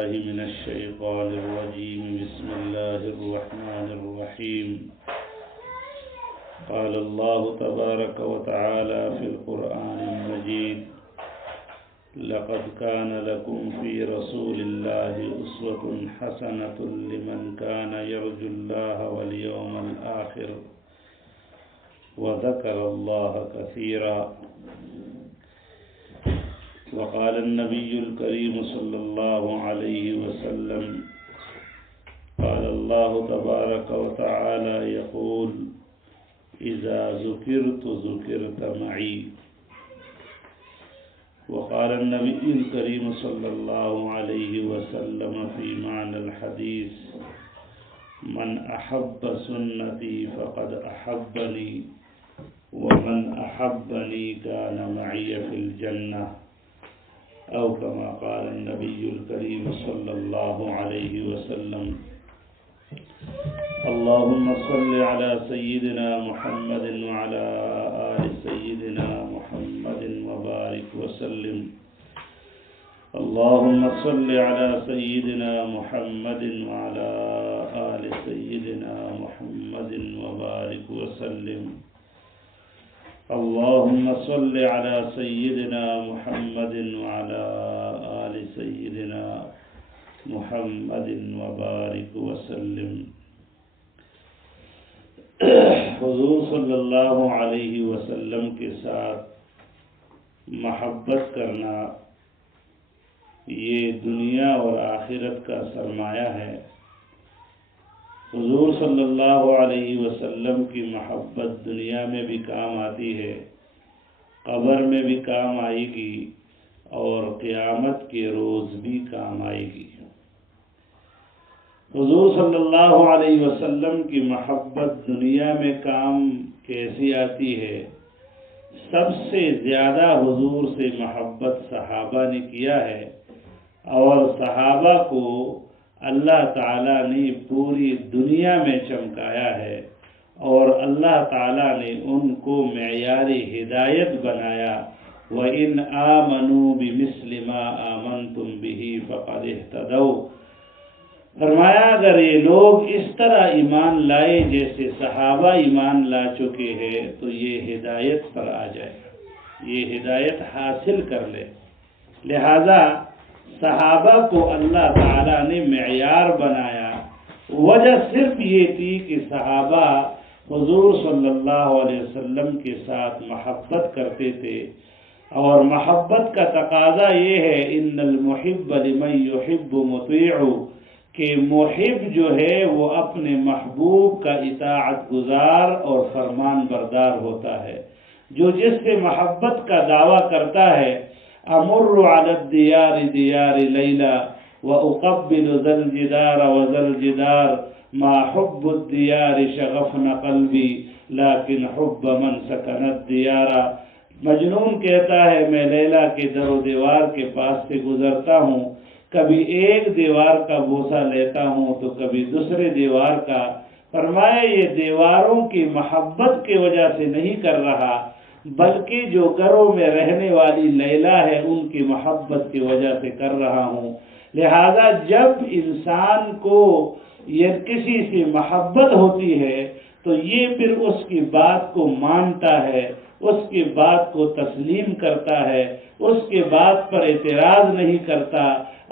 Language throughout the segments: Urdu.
من الشيطان الرجيم. بسم الله الرحمن الرحيم. قال الله تبارك وتعالى في القرآن المجيد: لقد كان لكم في رسول الله أسوة حسنة لمن كان يرجو الله واليوم الآخر وذكر الله كثيرا. وقال النبي الكريم صلى الله عليه وسلم: قال الله تبارك وتعالى يقول: إذا ذكرت ذكرت معي. وقال النبي الكريم صلى الله عليه وسلم في معنى الحديث: من أحب سنتي فقد أحبني ومن أحبني كان معي في الجنة، أو كما قال النبي الكريم صلى الله عليه وسلم. اللهم صل على سيدنا محمد وعلى آل سيدنا محمد وبارك وسلم. اللهم صل على سيدنا محمد وعلى آل سيدنا محمد وبارك وسلم. اللهم صل على سيدنا محمد وعلى آل سيدنا محمد وبارك وسلم. حضور صلی اللہ علیہ وسلم کے ساتھ محبت کرنا یہ دنیا اور آخرت کا سرمایہ ہے. حضور صلی اللہ علیہ وسلم کی محبت دنیا میں بھی کام آتی ہے، قبر میں بھی کام آئے گی اور قیامت کے روز بھی کام آئے گی. حضور صلی اللہ علیہ وسلم کی محبت دنیا میں کام کیسی آتی ہے؟ سب سے زیادہ حضور سے محبت صحابہ نے کیا ہے، اور صحابہ کو اللہ تعالیٰ نے پوری دنیا میں چمکایا ہے، اور اللہ تعالیٰ نے ان کو معیار ہدایت بنایا. وَإِنْ آمَنُوا بِمِثْلِ مَا آمَنْتُمْ بِهِ فَقَدِ اهْتَدَوْا. فرمایا اگر یہ لوگ اس طرح ایمان لائے جیسے صحابہ ایمان لا چکے ہیں تو یہ ہدایت پر آ جائے، یہ ہدایت حاصل کر لے. لہذا صحابہ کو اللہ تعالیٰ نے معیار بنایا. وجہ صرف یہ تھی کہ صحابہ حضور صلی اللہ علیہ وسلم کے ساتھ محبت کرتے تھے، اور محبت کا تقاضا یہ ہے ان المحب لمن يحب مطیع، کہ محب جو ہے وہ اپنے محبوب کا اطاعت گزار اور فرمان بردار ہوتا ہے. جو جس سے محبت کا دعویٰ کرتا ہے: امر علی الدیار دیار لیلا واقبل ذا الجدار وذا الجدار ما حب الدیار شغفنا قلبی لیکن حب من سکن الدیار. مجنون کہتا ہے میں لیلا کے در و دیوار کے پاس سے گزرتا ہوں، کبھی ایک دیوار کا بوسہ لیتا ہوں تو کبھی دوسرے دیوار کا. فرمایا یہ دیواروں کی محبت کی وجہ سے نہیں کر رہا، بلکہ جو گھروں میں رہنے والی لیلا ہے ان کی محبت کی وجہ سے کر رہا ہوں. لہذا جب انسان کو یہ کسی سے محبت ہوتی ہے تو یہ پھر اس کی بات کو مانتا ہے، اس کی بات کو تسلیم کرتا ہے، اس کی بات پر اعتراض نہیں کرتا،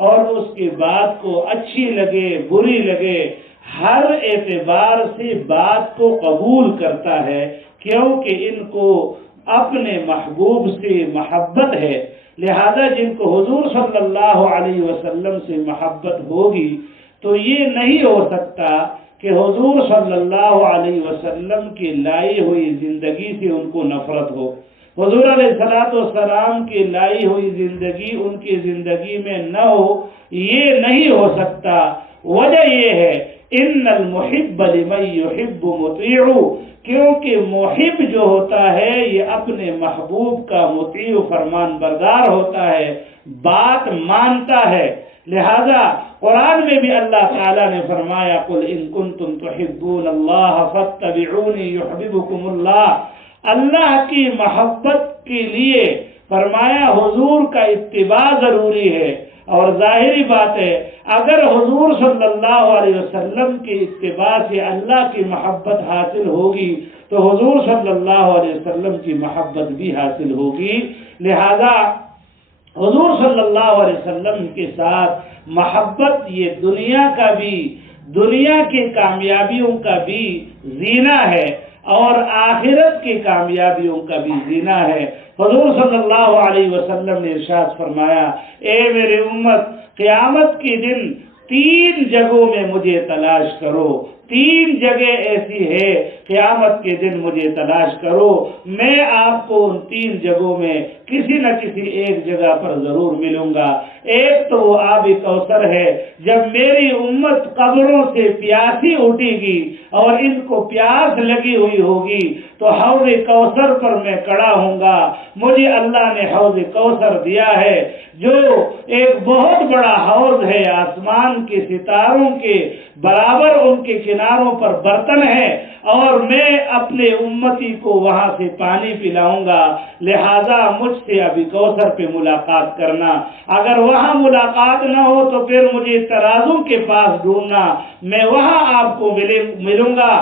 اور اس کی بات کو اچھی لگے بری لگے ہر اعتبار سے بات کو قبول کرتا ہے، کیونکہ ان کو اپنے محبوب سے محبت ہے. لہذا جن کو حضور صلی اللہ علیہ وسلم سے محبت ہوگی تو یہ نہیں ہو سکتا کہ حضور صلی اللہ علیہ وسلم کی لائی ہوئی زندگی سے ان کو نفرت ہو. حضور علیہ السلام کی لائی ہوئی زندگی ان کی زندگی میں نہ ہو، یہ نہیں ہو سکتا. وجہ یہ ہے ان المحب لمن يحب مطیع، کیونکہ محب جو ہوتا ہے یہ اپنے محبوب کا مطیع فرمان بردار ہوتا ہے، بات مانتا ہے. لہذا قرآن میں بھی اللہ تعالیٰ نے فرمایا: قل ان کنتم تحبون اللہ فاتبعونی یحببکم اللہ. اللہ کی محبت کے لیے فرمایا حضور کا اتباع ضروری ہے. اور ظاہری بات ہے اگر حضور صلی اللہ علیہ وسلم کے اتباع سے اللہ کی محبت حاصل ہوگی تو حضور صلی اللہ علیہ وسلم کی محبت بھی حاصل ہوگی۔ لہذا حضور صلی اللہ علیہ وسلم کے ساتھ محبت یہ دنیا کی کامیابیوں کا بھی زینہ ہے اور آخرت کی کامیابیوں کا بھی زینہ ہے۔ حضور صلی اللہ علیہ وسلم نے ارشاد فرمایا، اے میری امت، قیامت کے دن 3 جگہوں میں مجھے تلاش کرو، 3 جگہ ایسی ہے قیامت کے دن مجھے تلاش کرو، میں آپ کو ان 3 جگہوں میں کسی نہ کسی ایک جگہ پر ضرور ملوں گا۔ ایک تو وہ آب کوثر ہے، جب میری امت قبروں سے پیاسی اٹھے گی اور ان کو پیاس لگی ہوئی ہوگی تو حوض کوثر پر میں کھڑا ہوں گا۔ مجھے اللہ نے حوض کوثر دیا ہے جو ایک بہت بڑا حوض ہے، آسمان کے ستاروں کے برابر ان کے کناروں پر برتن ہے، اور میں اپنے امتی کو وہاں سے پانی پلاؤں گا۔ لہذا مجھ سے ابھی کوثر پہ ملاقات کرنا، اگر وہاں ملاقات نہ ہو تو پھر مجھے ترازو کے پاس ڈھونڈنا، میں وہاں آپ کو ملوں گا۔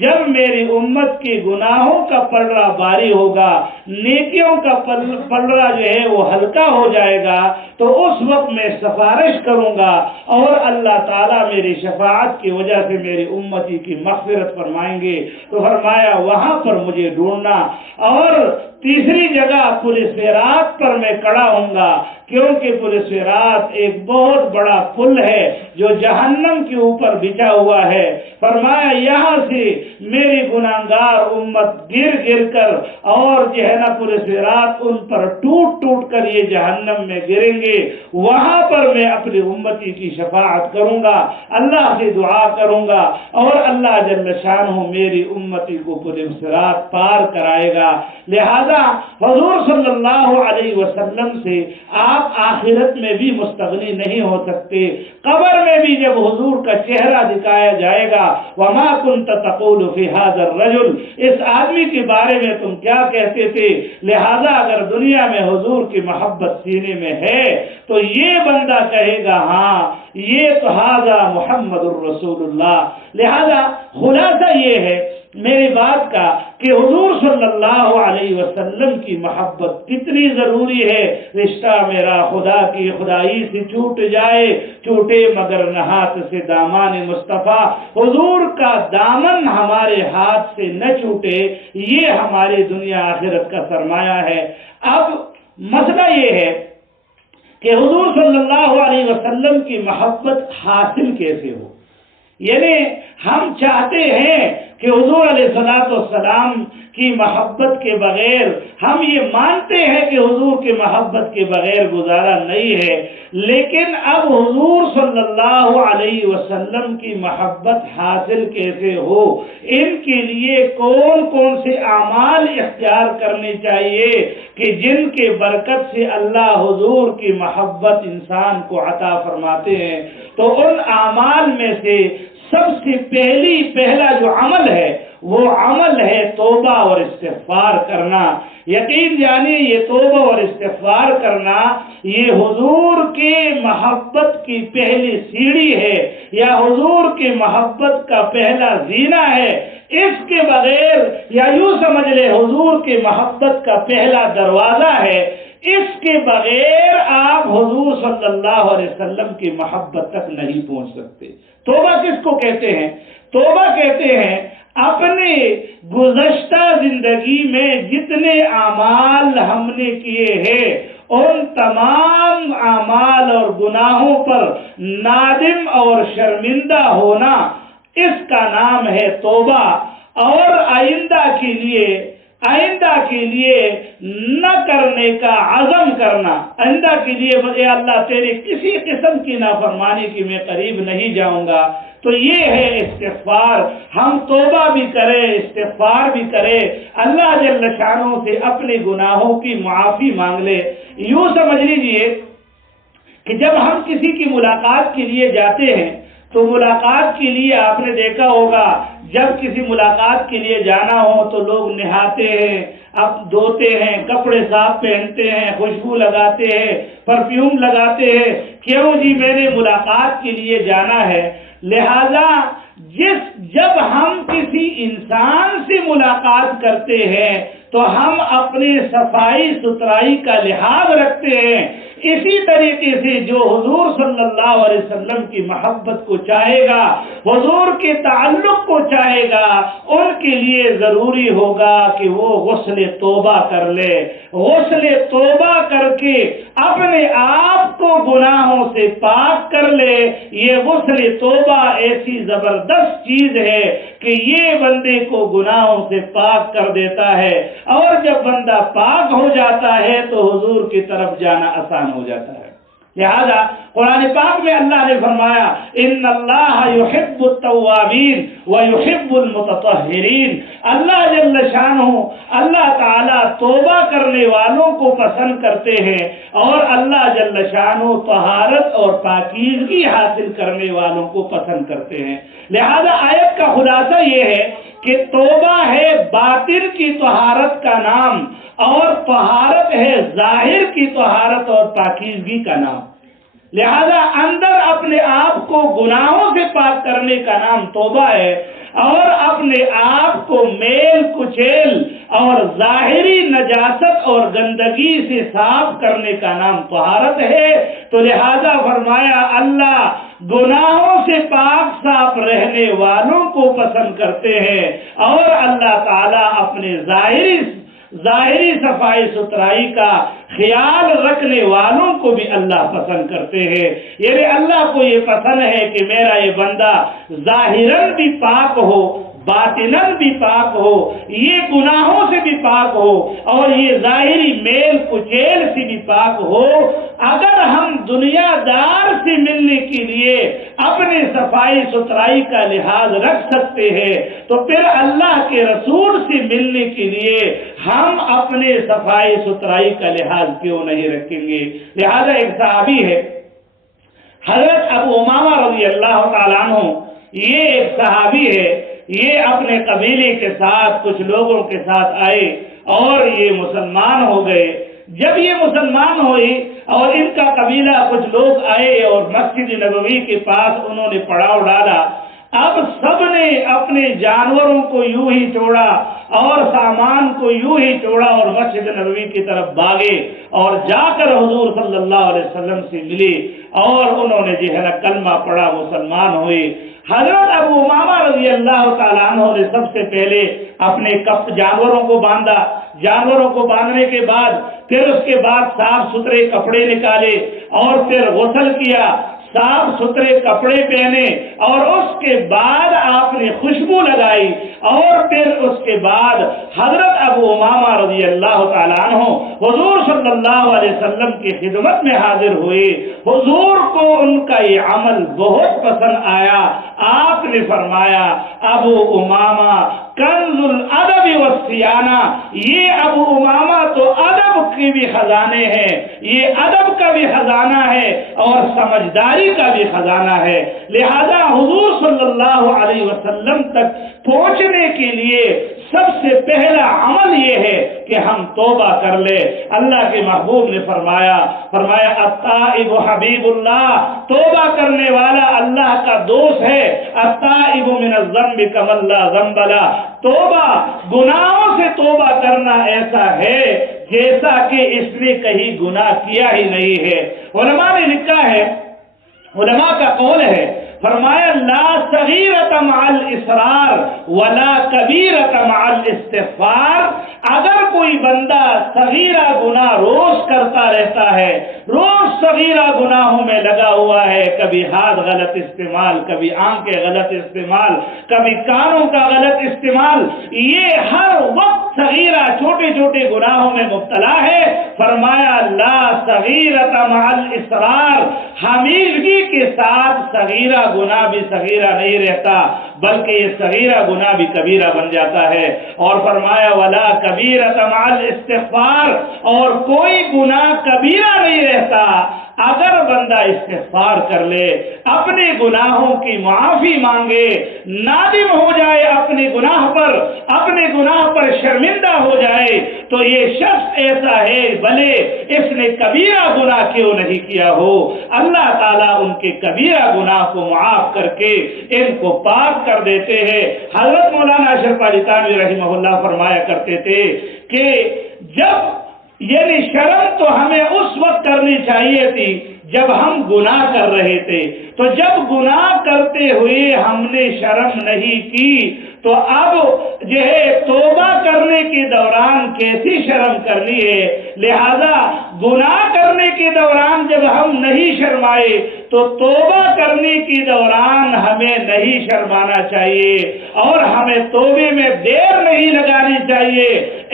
جب میری امت کے گناہوں کا پلڑا باری ہوگا، نیکیوں کا پلڑا جو ہے وہ ہلکا ہو جائے گا، تو اس وقت میں سفارش کروں گا اور اللہ تعالیٰ میری شفاعت کی وجہ سے میری امتی کی مغفرت فرمائیں گے۔ تو فرمایا وہاں پر مجھے ڈھونڈنا۔ اور تیسری جگہ پل صراط پر میں کھڑا ہوں گا، کیونکہ پل صراط ایک بہت بڑا پل ہے جو جہنم کے اوپر بچھا ہوا ہے۔ فرمایا یہاں سے میری گناہگار امت گر کر اور جو ہے نا پل صراط ان پر ٹوٹ کر یہ جہنم میں گریں گے، وہاں پر میں اپنی امتی کی شفاعت کروں گا، اللہ سے دعا کروں گا اور اللہ جل شانہ میری امتی کو پل صراط پار کرائے گا۔ لہذا حضور صلی اللہ علیہ وسلم سے آپ آخرت میں بھی مستغنی نہیں ہو سکتے۔ قبر میں بھی جب حضور کا چہرہ دکھایا جائے گا، وما كنت تقول في هذا الرجل، اس آدمی کے بارے میں تم کیا کہتے تھے؟ لہذا اگر دنیا میں حضور کی محبت سینے میں ہے تو یہ بندہ کہے گا ہاں یہ تو ھذا محمد الرسول اللہ۔ لہذا خلاصہ یہ ہے میری بات کا کہ حضور صلی اللہ علیہ وسلم کی محبت کتنی ضروری ہے۔ رشتہ میرا خدا کی خدائی سے چھوٹ جائے، چھوٹے مگر نہ ہاتھ سے دامان مصطفیٰ، حضور کا دامن ہمارے ہاتھ سے نہ چھوٹے، یہ ہماری دنیا آخرت کا سرمایہ ہے۔ اب مسئلہ یہ ہے کہ حضور صلی اللہ علیہ وسلم کی محبت حاصل کیسے ہو۔ یعنی ہم چاہتے ہیں کہ حضور علیہ السلام کی محبت کے بغیر، ہم یہ مانتے ہیں کہ حضور کی محبت کے بغیر گزارا نہیں ہے، لیکن اب حضور صلی اللہ علیہ وسلم کی محبت حاصل کیسے ہو، ان کے لیے کون کون سے اعمال اختیار کرنے چاہیے کہ جن کے برکت سے اللہ حضور کی محبت انسان کو عطا فرماتے ہیں۔ تو ان اعمال میں سے سب سے پہلا جو عمل ہے وہ عمل ہے توبہ اور استغفار کرنا۔ یقین جانیے یہ توبہ اور استغفار کرنا یہ حضور کی محبت کی پہلی سیڑھی ہے یا حضور کی محبت کا پہلا زینہ ہے۔ اس کے بغیر یا یوں سمجھ لے حضور کی محبت کا پہلا دروازہ ہے، اس کے بغیر آپ حضور صلی اللہ علیہ وسلم کی محبت تک نہیں پہنچ سکتے۔ توبہ کس کو کہتے ہیں؟ توبہ کہتے ہیں اپنے گزشتہ زندگی میں جتنے اعمال ہم نے کیے ہیں ان تمام اعمال اور گناہوں پر نادم اور شرمندہ ہونا، اس کا نام ہے توبہ۔ اور آئندہ کے لیے نہ کرنے کا عزم کرنا، آئندہ کے لیے اے اللہ تیری کسی قسم کی نافرمانی کی میں قریب نہیں جاؤں گا۔ تو یہ ہے استغفار۔ ہم توبہ بھی کریں، استغفار بھی کریں، اللہ جل شانہ سے اپنے گناہوں کی معافی مانگ لے۔ یوں سمجھ لیجئے کہ جب ہم کسی کی ملاقات کے لیے جاتے ہیں تو ملاقات کے لیے آپ نے دیکھا ہوگا جب کسی ملاقات کے لیے جانا ہو تو لوگ نہاتے ہیں، اب دھوتے ہیں، کپڑے صاف پہنتے ہیں، خوشبو لگاتے ہیں، پرفیوم لگاتے ہیں۔ کیوں جی میں نے ملاقات کے لیے جانا ہے. لہذا جب ہم کسی انسان سے ملاقات کرتے ہیں تو ہم اپنے صفائی ستھرائی کا لحاظ رکھتے ہیں. اسی طریقے سے جو حضور صلی اللہ علیہ وسلم کی محبت کو چاہے گا، حضور کے تعلق کو چاہے گا، ان کے لیے ضروری ہوگا کہ وہ غسل توبہ کر لے. غسل توبہ کر کے اپنے آپ کو گناہوں سے پاک کر لے. یہ غسل توبہ ایسی زبردست چیز ہے کہ یہ بندے کو گناہوں سے پاک کر دیتا ہے، اور جب بندہ پاک ہو جاتا ہے تو حضور کی طرف جانا آسان ہو جاتا ہے. لہذا قرآن پاک میں اللہ نے فرمایا ان اللہ یحب التوابین ویحب المتطہرین. اللہ جل شانہ، اللہ تعالی توبہ کرنے والوں کو پسند کرتے ہیں، اور اللہ جل شانہ طہارت اور پاکیزگی حاصل کرنے والوں کو پسند کرتے ہیں. لہذا آیت کا خلاصہ یہ ہے کہ توبہ ہے باطن کی طہارت کا نام، اور طہارت ہے ظاہر کی طہارت اور پاکیزگی کا نام. لہذا اندر اپنے آپ کو گناہوں سے پاک کرنے کا نام توبہ ہے، اور اپنے آپ کو میل کچیل اور ظاہری نجاست اور گندگی سے صاف کرنے کا نام طہارت ہے. تو لہذا فرمایا اللہ گناہوں سے پاک صاف رہنے والوں کو پسند کرتے ہیں، اور اللہ تعالیٰ اپنے ظاہری صفائی ستھرائی کا خیال رکھنے والوں کو بھی اللہ پسند کرتے ہیں. یعنی اللہ کو یہ پسند ہے کہ میرا یہ بندہ ظاہراً بھی پاک ہو، باطناً بھی پاک ہو، یہ گناہوں سے بھی پاک ہو، اور یہ ظاہری میل کچیل سے بھی پاک ہو. اگر ہم دنیا دار سے ملنے کے لیے اپنے صفائی ستھرائی کا لحاظ رکھ سکتے ہیں تو پھر اللہ کے رسول سے ملنے کے لیے ہم اپنے صفائی ستھرائی کا لحاظ کیوں نہیں رکھیں گے. لہذا ایک صحابی ہے حضرت ابو امامہ رضی اللہ تعالیٰ عنہ، یہ ایک صحابی ہے، یہ اپنے قبیلے کے ساتھ کچھ لوگوں کے ساتھ آئے اور یہ مسلمان ہو گئے. جب یہ مسلمان ہوئے اور ان کا قبیلہ کچھ لوگ آئے اور مسجد نبوی کے پاس انہوں نے پڑاؤ ڈالا. اب سب نے اپنے جانوروں کو یوں ہی چھوڑا اور سامان کو یوں ہی چھوڑا اور مسجد نبوی کی طرف بھاگے اور جا کر حضور صلی اللہ علیہ وسلم سے ملے اور انہوں نے جو ہے نا کلمہ پڑھا، مسلمان ہوئے. حضرت ابو امامہ رضی اللہ تعالیٰ عنہ نے سب سے پہلے اپنے جانوروں کو باندھا. جانوروں کو باندھنے کے بعد پھر اس کے بعد صاف ستھرے کپڑے نکالے اور پھر غسل کیا، صاف ستھرے کپڑے پہنے، اور اس کے بعد آپ نے خوشبو لگائی، اور پھر اس کے بعد حضرت ابو امامہ رضی اللہ تعالیٰ عنہ حضور صلی اللہ علیہ وسلم کی خدمت میں حاضر ہوئے. حضور کو ان کا یہ عمل بہت پسند آیا. آپ نے فرمایا ابو امامہ کنز الادب والصیانہ، یہ ابو امامہ تو ادب کے بھی خزانے ہیں، یہ ادب کا بھی خزانہ ہے اور سمجھداری کا بھی خزانہ ہے. لہذا حضور صلی اللہ علیہ وسلم تک پہنچنے کے لیے سب سے پہلا عمل یہ ہے کہ ہم توبہ کر لے. اللہ کے محبوب نے فرمایا التائب حبیب اللہ، توبہ کرنے والا اللہ کا دوست ہے. التائب من الذنب کمن لا ذنب له، توبہ گناہوں سے توبہ کرنا ایسا ہے جیسا کہ اس نے کہیں گناہ کیا ہی نہیں ہے. علماء نے لکھا ہے، علماء کا قول ہے، فرمایا لا صغیرۃ مع الاصرار ولا کبیرۃ مع الاستغفار. اگر کوئی بندہ صغیرہ گناہ روز کرتا رہتا ہے، روز صغیرہ گناہوں میں لگا ہوا ہے، کبھی ہاتھ غلط استعمال، کبھی آنکھیں غلط استعمال، کبھی کانوں کا غلط استعمال، یہ ہر وقت صغیرہ چھوٹے چھوٹے گناہوں میں مبتلا ہے. فرمایا لا صغیرۃ مع الاصرار، ہمیشگی کے ساتھ صغیرہ گناہ بھی صغیرہ نہیں رہتا بلکہ یہ صغیرہ گناہ بھی کبیرہ بن جاتا ہے. اور فرمایا ولا کبیرۃ مع الاستغفار، اور کوئی گناہ کبیرہ نہیں رہتا اگر بندہ استغفار کر لے، اپنے گناہوں کی معافی مانگے، نادم ہو جائے اپنے گناہ پر شرمندہ ہو جائے، تو یہ شخص ایسا ہے بھلے اس نے کبیرہ گناہ کیوں نہیں کیا ہو، اللہ تعالیٰ ان کے کبیرہ گناہ کو معاف کر کے ان کو پاک کر دیتے ہیں۔ حضرت مولانا اشرف علی تھانوی رحمہ اللہ فرمایا کرتے تھے کہ یعنی شرم تو ہمیں اس وقت کرنی چاہیے تھی جب ہم گناہ کر رہے تھے، تو جب گناہ کرتے ہوئے ہم نے شرم نہیں کی تو اب جو ہے توبہ کرنے کے دوران کیسی شرم کرنی ہے۔ لہذا گناہ کرنے کے دوران جب ہم نہیں شرمائے تو توبہ کرنے کے دوران ہمیں نہیں شرمانا چاہیے اور ہمیں توبے میں دیر نہیں لگانی چاہیے۔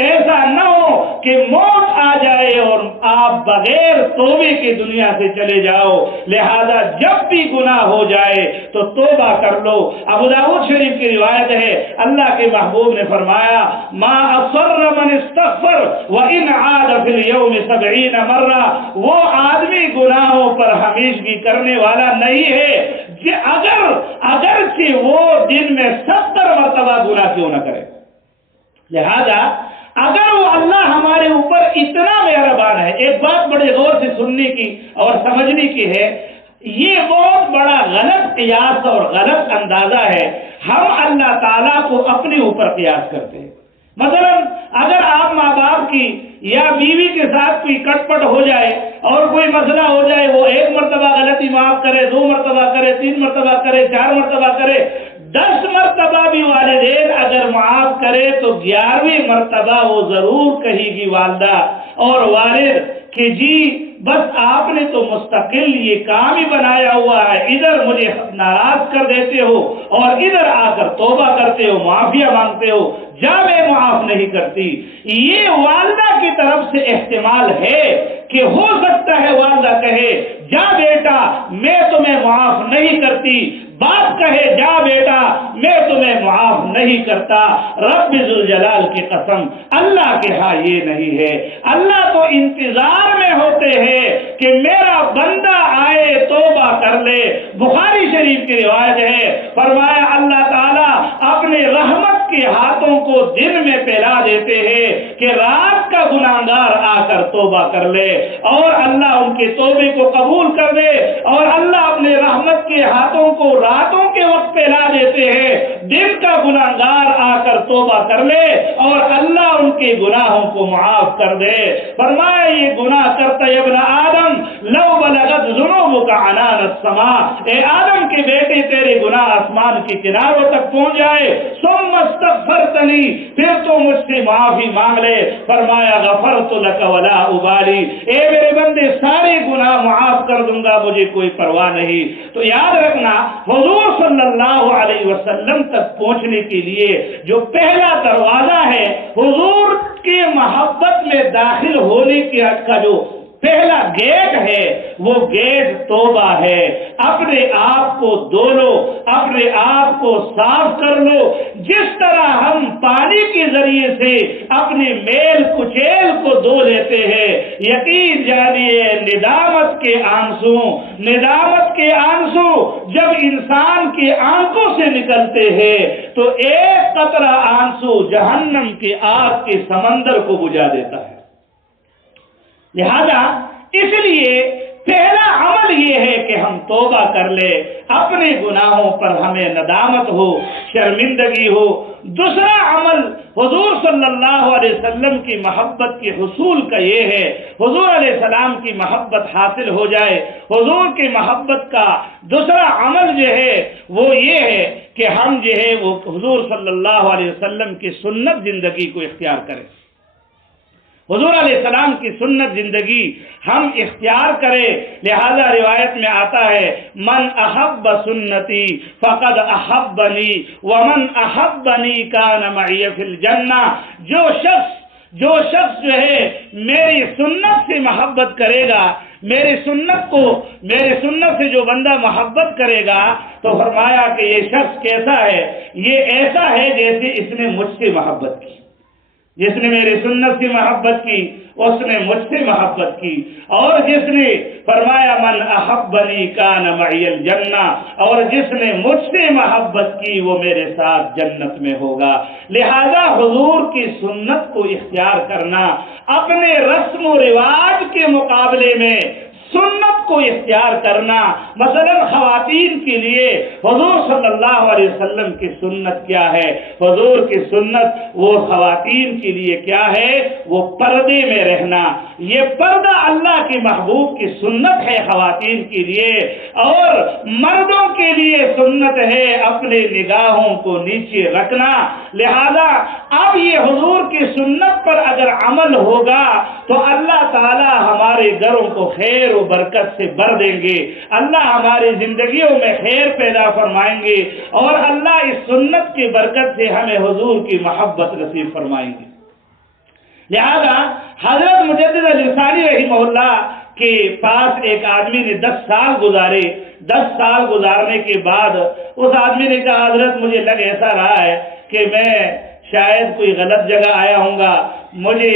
ایسا نہ ہو کہ موت آ جائے اور آپ بغیر توبے کی دنیا سے چلے جاؤ۔ لہذا جب بھی گناہ ہو جائے تو توبہ کر لو۔ ابو داؤد شریف کی روایت ہے، اللہ کے محبوب نے فرمایا ما اصر من استغفر وان عاد فی اليوم 70 مرہ، وہ آدمی گناہوں پر ہمیشگی کرنے والا نہیں ہے کہ اگرچہ وہ دن میں 70 مرتبہ گناہ کیوں نہ کرے۔ لہذا اگر وہ اللہ ہمارے اوپر اتنا مہربان ہے، ایک بات بڑے غور سے سننے کی اور سمجھنے کی ہے، یہ بہت بڑا غلط قیاس اور غلط اندازہ ہے، ہم اللہ تعالیٰ کو اپنے اوپر قیاس کرتے ہیں۔ مثلا اگر آپ ماں باپ کی یا بیوی کے ساتھ کوئی کٹ پٹ ہو جائے اور کوئی مسئلہ ہو جائے، وہ 1 مرتبہ غلطی معاف کرے، 2 مرتبہ کرے، 3 مرتبہ کرے، 4 مرتبہ کرے، 10 مرتبہ بھی والدین اگر معاف کرے تو 11ویں مرتبہ وہ ضرور کہے گی والدہ اور والد کہ جی بس آپ نے تو مستقل یہ کام ہی بنایا ہوا ہے، ادھر مجھے ناراض کر دیتے ہو اور ادھر آ کر توبہ کرتے ہو، معافیہ مانگتے ہو، جا میں معاف نہیں کرتی۔ یہ والدہ کی طرف سے احتمال ہے کہ ہو سکتا ہے والدہ کہے جا بیٹا میں تمہیں معاف نہیں کرتی، باپ کہے جا بیٹا میں تمہیں معاف نہیں کرتا۔ رب ذوالجلال کی قسم اللہ کے ہاں یہ نہیں ہے، اللہ تو انتظار میں ہوتے ہیں کہ میرا بندہ آئے توبہ کر لے۔ بخاری شریف کی روایت ہے، فرمایا اللہ تعالیٰ اپنے رحمت کے ہاتھوں کو دن میں پھیلا دیتے ہیں کہ رات کا گناہگار آ کر توبہ کر لے اور اللہ ان کے توبے کو قبول کر دے، اور اللہ اپنے رحمت کے ہاتھوں کو راتوں کے وقت پھیلا دیتے ہیں، دن کا گناہگار آ کر توبہ کر لے اور اللہ ان کے گناہوں کو معاف کر دے۔ فرمایا یہ گناہ کرتا ہے ابن آدم لو بلغت ذنوبک عنان السماء، اے آدم کے بیٹے تیرے گناہ آسمان کی کناروں تک پہنچ جائے، ثم استغفرتنی، پھر تو مجھ سے معافی مانگ لے، فرمایا غفرت لک ولا ابالی، اے میرے بندے سارے گناہ معاف کر دوں گا، مجھے کوئی پرواہ نہیں۔ تو یاد رکھنا حضور صلی اللہ علیہ وسلم تک پہنچنے کے لیے جو پہلا دروازہ ہے، حضور کی محبت میں داخل ہونے کا جو پہلا گیٹ ہے وہ گیٹ توبہ ہے۔ اپنے آپ کو دھو لو، اپنے آپ کو صاف کر لو، جس طرح ہم پانی کے ذریعے سے اپنے میل کچیل کو دھو لیتے ہیں۔ یقین جانیے ندامت کے آنسو جب انسان کی آنکھوں سے نکلتے ہیں تو ایک قطرہ آنسو جہنم کی آگ کے سمندر کو بجھا دیتا ہے۔ لہذا اس لیے پہلا عمل یہ ہے کہ ہم توبہ کر لے، اپنے گناہوں پر ہمیں ندامت ہو، شرمندگی ہو۔ دوسرا عمل حضور صلی اللہ علیہ وسلم کی محبت کے حصول کا یہ ہے، حضور علیہ السلام کی محبت حاصل ہو جائے۔ حضور کی محبت کا دوسرا عمل جو ہے وہ یہ ہے کہ ہم جو ہے وہ حضور صلی اللہ علیہ وسلم کی سنت زندگی کو اختیار کریں۔ حضور علیہ السلام کی سنت زندگی ہم اختیار کریں۔ لہذا روایت میں آتا ہے من احب سنتی فقد احبنی ومن احبنی کان معی فی الجنہ، جو شخص جو ہے میری سنت سے محبت کرے گا، میری سنت سے جو بندہ محبت کرے گا تو فرمایا کہ یہ شخص کیسا ہے، یہ ایسا ہے جیسے اس نے مجھ سے محبت کی۔ جس نے میری سنت سے محبت کی اس نے مجھ سے محبت کی، اور جس نے فرمایا من احبنی کان معی الجنہ، اور جس نے مجھ سے محبت کی وہ میرے ساتھ جنت میں ہوگا۔ لہذا حضور کی سنت کو اختیار کرنا، اپنے رسم و رواج کے مقابلے میں سنت کو اختیار کرنا، مثلا خواتین کے لیے حضور صلی اللہ علیہ وسلم کی سنت کیا ہے؟ حضور کی سنت وہ خواتین کے لیے کیا ہے؟ وہ پردے میں رہنا۔ یہ پردہ اللہ کے محبوب کی سنت ہے خواتین کے لیے، اور مردوں کے لیے سنت ہے اپنے نگاہوں کو نیچے رکھنا۔ لہذا اب یہ حضور کی سنت پر اگر عمل ہوگا تو اللہ تعالی ہمارے گھروں کو خیر و برکت سے بھر دیں گے، اللہ ہماری زندگیوں میں خیر پیدا فرمائیں گے، اور اللہ اس سنت کی برکت سے ہمیں حضور کی محبت نصیب فرمائیں گے۔ لہذا حضرت مجدد الرسالی رحمہ اللہ کے پاس ایک آدمی نے 10 سال گزارے۔ 10 سال گزارنے کے بعد اس آدمی نے کہا حضرت مجھے لگ ایسا رہا ہے کہ میں شاید کوئی غلط جگہ آیا ہوں گا، مجھے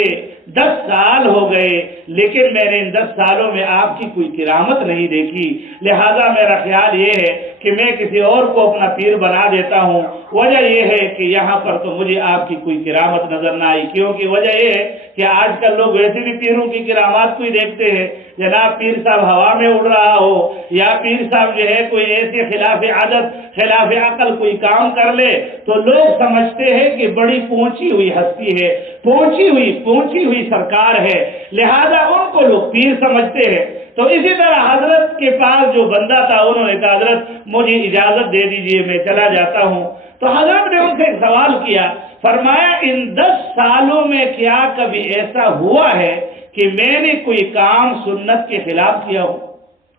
10 سال ہو گئے لیکن میں نے ان 10 سالوں میں آپ کی کوئی کرامت نہیں دیکھی، لہذا میرا خیال یہ ہے کہ میں کسی اور کو اپنا پیر بنا دیتا ہوں۔ وجہ یہ ہے کہ یہاں پر تو مجھے آپ کی کوئی کرامت نظر نہ آئی، کیونکہ وجہ یہ ہے کہ آج کل لوگ ویسے بھی پیروں کی کرامات کو ہی دیکھتے ہیں، جناب پیر صاحب ہوا میں اڑ رہا ہو، یا پیر صاحب جو ہے کوئی ایسے خلاف عادت خلاف عقل کوئی کام کر لے تو لوگ سمجھتے ہیں کہ بڑی پہنچی ہوئی ہستی ہے، پہنچی ہوئی سرکار ہے، لہذا ان کو لوگ پیر سمجھتے ہیں۔ تو اسی طرح حضرت کے پاس جو بندہ تھا انہوں نے کہا حضرت مجھے اجازت دے دیجئے میں چلا جاتا ہوں۔ تو حضرت نے ان سے ایک سوال کیا، فرمایا ان 10 سالوں میں کیا کبھی ایسا ہوا ہے کہ میں نے کوئی کام سنت کے خلاف کیا ہو؟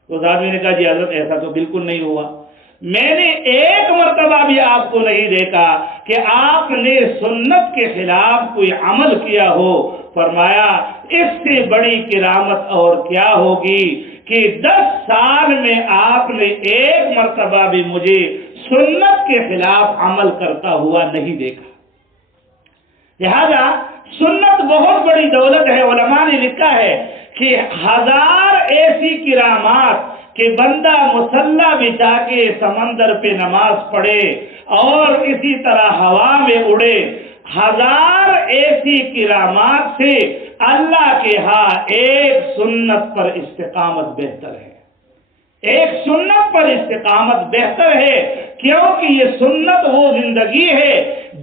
تو آدمی نے کہا جی حضرت ایسا تو بالکل نہیں ہوا، میں نے ایک مرتبہ بھی آپ کو نہیں دیکھا کہ آپ نے سنت کے خلاف کوئی عمل کیا ہو۔ فرمایا اس سے بڑی کرامت اور کیا ہوگی کہ 10 سال میں آپ نے ایک مرتبہ بھی مجھے سنت کے خلاف عمل کرتا ہوا نہیں دیکھا۔ لہذا سنت بہت بڑی دولت ہے۔ علماء نے لکھا ہے کہ 1000 ایسی کرامات کہ بندہ مسلح بچھا کے سمندر پہ نماز پڑھے اور اسی طرح ہوا میں اڑے، 1000 ایسی کرامات سے اللہ کے ہاں ایک سنت پر استقامت بہتر ہے، ایک سنت پر استقامت بہتر ہے، کیونکہ یہ سنت وہ زندگی ہے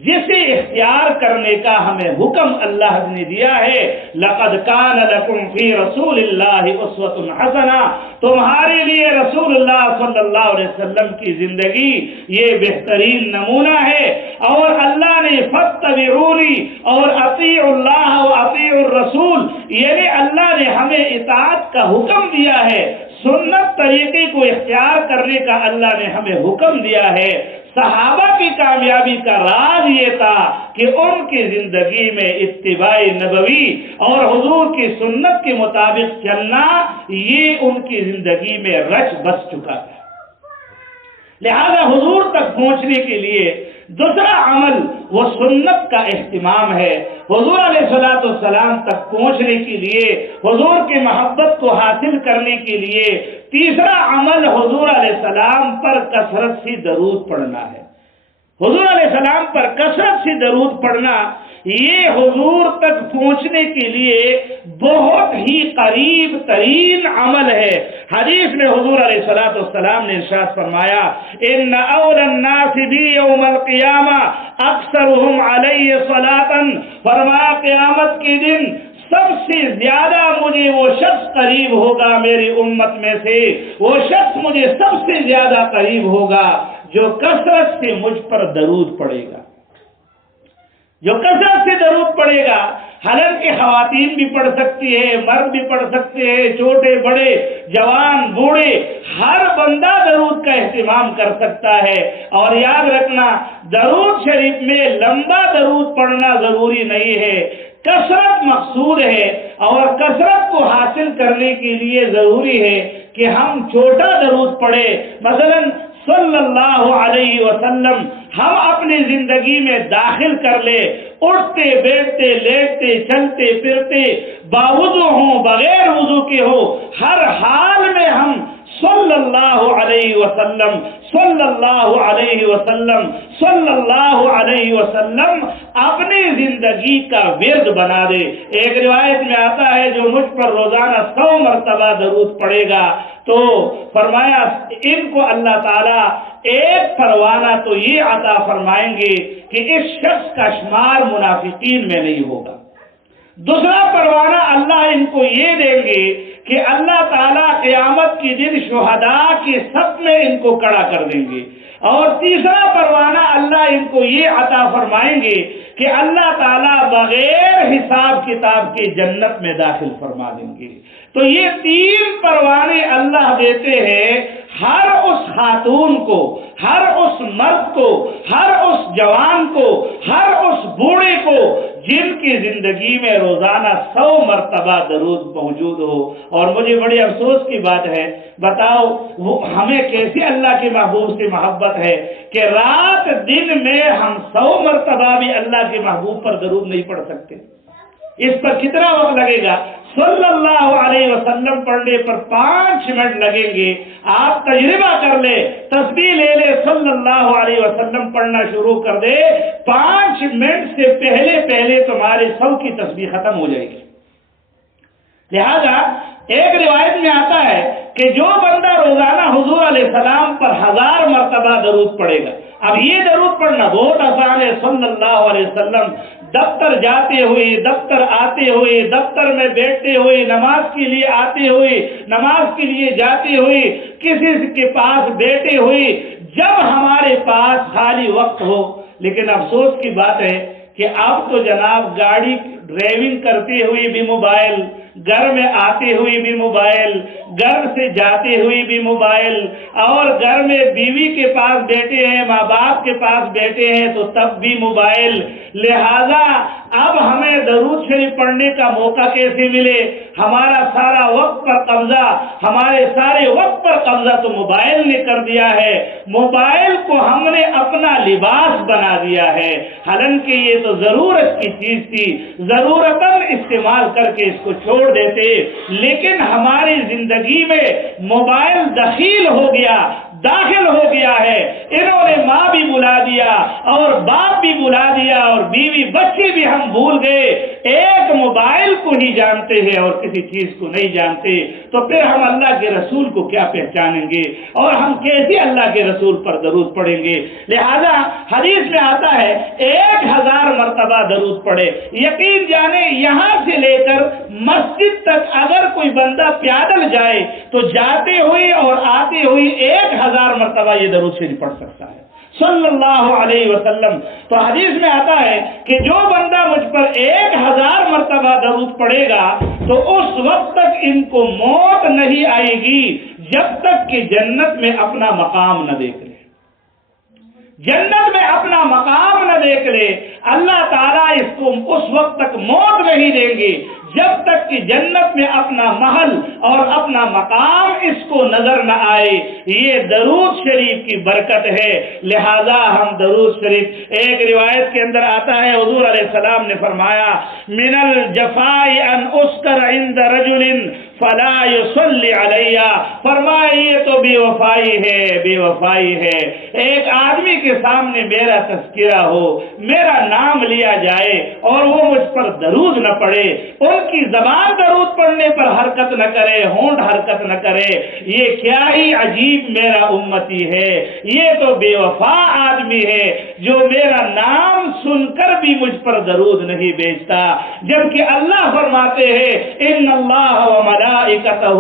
جسے اختیار کرنے کا ہمیں حکم اللہ نے دیا ہے۔ لقد کان لکم فی رسول اللہ اسوۃ حسنہ، تمہارے لیے رسول اللہ صلی اللہ علیہ وسلم کی زندگی یہ بہترین نمونہ ہے۔ اور اللہ نے فاتبعونی اور اطیعوا اللہ و اطیعوا الرسول، یعنی اللہ نے ہمیں اطاعت کا حکم دیا ہے، سنت طریقے کو اختیار کرنے کا اللہ نے ہمیں حکم دیا ہے۔ صحابہ کی کامیابی کا راز یہ تھا کہ ان کی زندگی میں اتباع نبوی اور حضور کی سنت کے مطابق چلنا یہ ان کی زندگی میں رچ بس چکا تھا۔ لہذا حضور تک پہنچنے کے لیے دوسرا عمل وہ سنت کا اہتمام ہے۔ حضور علیہ الصلوۃ والسلام تک پہنچنے کے لیے، حضور کی محبت کو حاصل کرنے کے لیے تیسرا عمل حضور علیہ السلام پر کثرت سے درود پڑھنا ہے۔ حضور علیہ السلام پر کثرت سے درود پڑھنا یہ حضور تک پہنچنے کے لیے بہت ہی قریب ترین عمل ہے۔ حدیث میں حضور علیہ الصلوۃ والسلام نے ارشاد فرمایا ان اول الناس بی یوم القیامہ اکثرهم علی صلاۃ، فرمایا قیامت کے دن سب سے زیادہ مجھے وہ شخص قریب ہوگا میری امت میں سے، وہ شخص مجھے سب سے زیادہ قریب ہوگا جو کثرت سے مجھ پر درود پڑے گا، جو کثرت سے درود پڑے گا۔ حالانکہ خواتین بھی پڑھ سکتی ہے، مرد بھی پڑھ سکتے ہیں، چھوٹے بڑے جوان بوڑھے ہر بندہ درود کا اہتمام کر سکتا ہے۔ اور یاد رکھنا درود شریف میں لمبا درود پڑھنا ضروری نہیں ہے، کثرت مقصود ہے، اور کثرت کو حاصل کرنے کے لیے ضروری ہے کہ ہم چھوٹا درود پڑھے۔ مثلا صلی اللہ علیہ وسلم ہم اپنی زندگی میں داخل کر لے، اٹھتے بیٹھتے لیٹتے چلتے پھرتے باوضو ہوں بغیر وضو کے ہو، ہر حال میں ہم صلی اللہ علیہ وسلم صلی اللہ علیہ وسلم صلی اللہ علیہ وسلم اپنی زندگی کا ورد بنا دے۔ ایک روایت میں آتا ہے جو مجھ پر روزانہ 100 مرتبہ درود پڑے گا تو فرمایا ان کو اللہ تعالیٰ ایک پروانہ تو یہ عطا فرمائیں گے کہ اس شخص کا شمار منافقین میں نہیں ہوگا۔ دوسرا پروانہ اللہ ان کو یہ دیں گے کہ اللہ تعالیٰ قیامت کے دن شہداء کے صف میں ان کو کھڑا کر دیں گے۔ اور تیسرا پروانہ اللہ ان کو یہ عطا فرمائیں گے کہ اللہ تعالیٰ بغیر حساب کتاب کے جنت میں داخل فرما دیں گے۔ تو یہ 3 پروانے اللہ دیتے ہیں ہر اس خاتون کو، ہر اس مرد کو، ہر اس جوان کو، ہر اس بوڑھے کو جن کی زندگی میں روزانہ 100 مرتبہ درود موجود ہو۔ اور مجھے بڑی افسوس کی بات ہے، بتاؤ وہ ہمیں کیسے اللہ کے محبوب سے محبت ہے کہ رات دن میں ہم 100 مرتبہ بھی اللہ کے محبوب پر درود نہیں پڑھ سکتے۔ اس پر کتنا وقت لگے گا؟ صلی اللہ علیہ وسلم پڑھنے پر 5 منٹ لگیں گے۔ آپ تجربہ کر لے، تسبیح لے لے، صلی اللہ علیہ وسلم پڑھنا شروع کر دے، 5 منٹ سے پہلے تمہارے 100 کی تسبیح ختم ہو جائے گی۔ لہذا ایک روایت میں آتا ہے کہ جو بندہ روزانہ حضور علیہ السلام پر 1000 مرتبہ درود پڑھے گا۔ اب یہ درود پڑھنا بہت آسان ہے۔ صلی اللہ علیہ وسلم دفتر جاتے ہوئے، دفتر آتے ہوئے، دفتر میں بیٹھتے ہوئے، نماز کے لیے آتے ہوئے، نماز کے لیے جاتے ہوئے، کسی کے پاس بیٹھے ہوئے، جب ہمارے پاس خالی وقت ہو۔ لیکن افسوس کی بات ہے کہ اب تو جناب گاڑی ڈرائیونگ کرتے ہوئے بھی موبائل، گھر میں آتے ہوئے بھی موبائل، گھر سے جاتے ہوئے بھی موبائل، اور گھر میں بیوی کے پاس بیٹھے ہیں، ماں باپ کے پاس بیٹھے ہیں تو تب بھی موبائل۔ لہذا اب ہمیں درود شریف پڑھنے کا موقع کیسے ملے؟ ہمارا سارا وقت پر قبضہ، ہمارے سارے وقت پر قبضہ تو موبائل نے کر دیا ہے۔ موبائل کو ہم نے اپنا لباس بنا دیا ہے، حالانکہ یہ تو ضرورت کی چیز تھی، ضرورتاً استعمال کر کے اس کو چھوڑ دیتے، لیکن ہماری زندگی میں موبائل دخیل ہو گیا، داخل ہو گیا ہے۔ انہوں نے ماں بھی بلا دیا اور باپ بھی بلا دیا اور بیوی بچے بھی ہم بھول گئے، ایک موبائل کو ہی جانتے ہیں اور کسی چیز کو نہیں جانتے۔ تو پھر ہم اللہ کے رسول کو کیا پہچانیں گے اور ہم کیسے اللہ کے رسول پر درود پڑھیں گے؟ لہذا حدیث میں آتا ہے 1000 مرتبہ درود پڑھے۔ یقین جانے یہاں سے لے کر مسجد تک اگر کوئی بندہ پیادل جائے تو جاتے ہوئے اور آتے ہوئے 1000 مرتبہ یہ درود شریف پڑھ سکتا ہے صلی اللہ علیہ وسلم۔ تو حدیث میں آتا ہے کہ جو بندہ مجھ پر 1000 مرتبہ درود پڑھے گا تو اس وقت تک ان کو موت نہیں آئے گی جب تک کہ جنت میں اپنا مقام نہ دیکھ لے۔ جنت میں اپنا مقام نہ دیکھ لے، اللہ تعالیٰ اس کو اس وقت تک موت نہیں دیں گے جب تک کہ جنت میں اپنا محل اور اپنا مقام اس کو نظر نہ آئے۔ یہ درود شریف کی برکت ہے۔ لہذا ہم درود شریف، ایک روایت کے اندر آتا ہے حضور علیہ السلام نے فرمایا من الجفاء ان اذکر عند رجل فلا يصلی علیہ، فرمایا یہ تو بے وفائی ہے، بے وفائی ہے۔ ایک آدمی کے سامنے میرا تذکرہ ہو، میرا نام لیا جائے اور وہ مجھ پر درود نہ پڑے، ان کی زبان درود پڑھنے پر حرکت نہ کرے، ہونٹ حرکت نہ کرے، یہ کیا ہی عجیب میرا امتی ہے۔ یہ تو بے وفا آدمی ہے جو میرا نام سن کر بھی مجھ پر درود نہیں بھیجتا، جبکہ اللہ فرماتے ہیں ان اللہ و ملائکتہ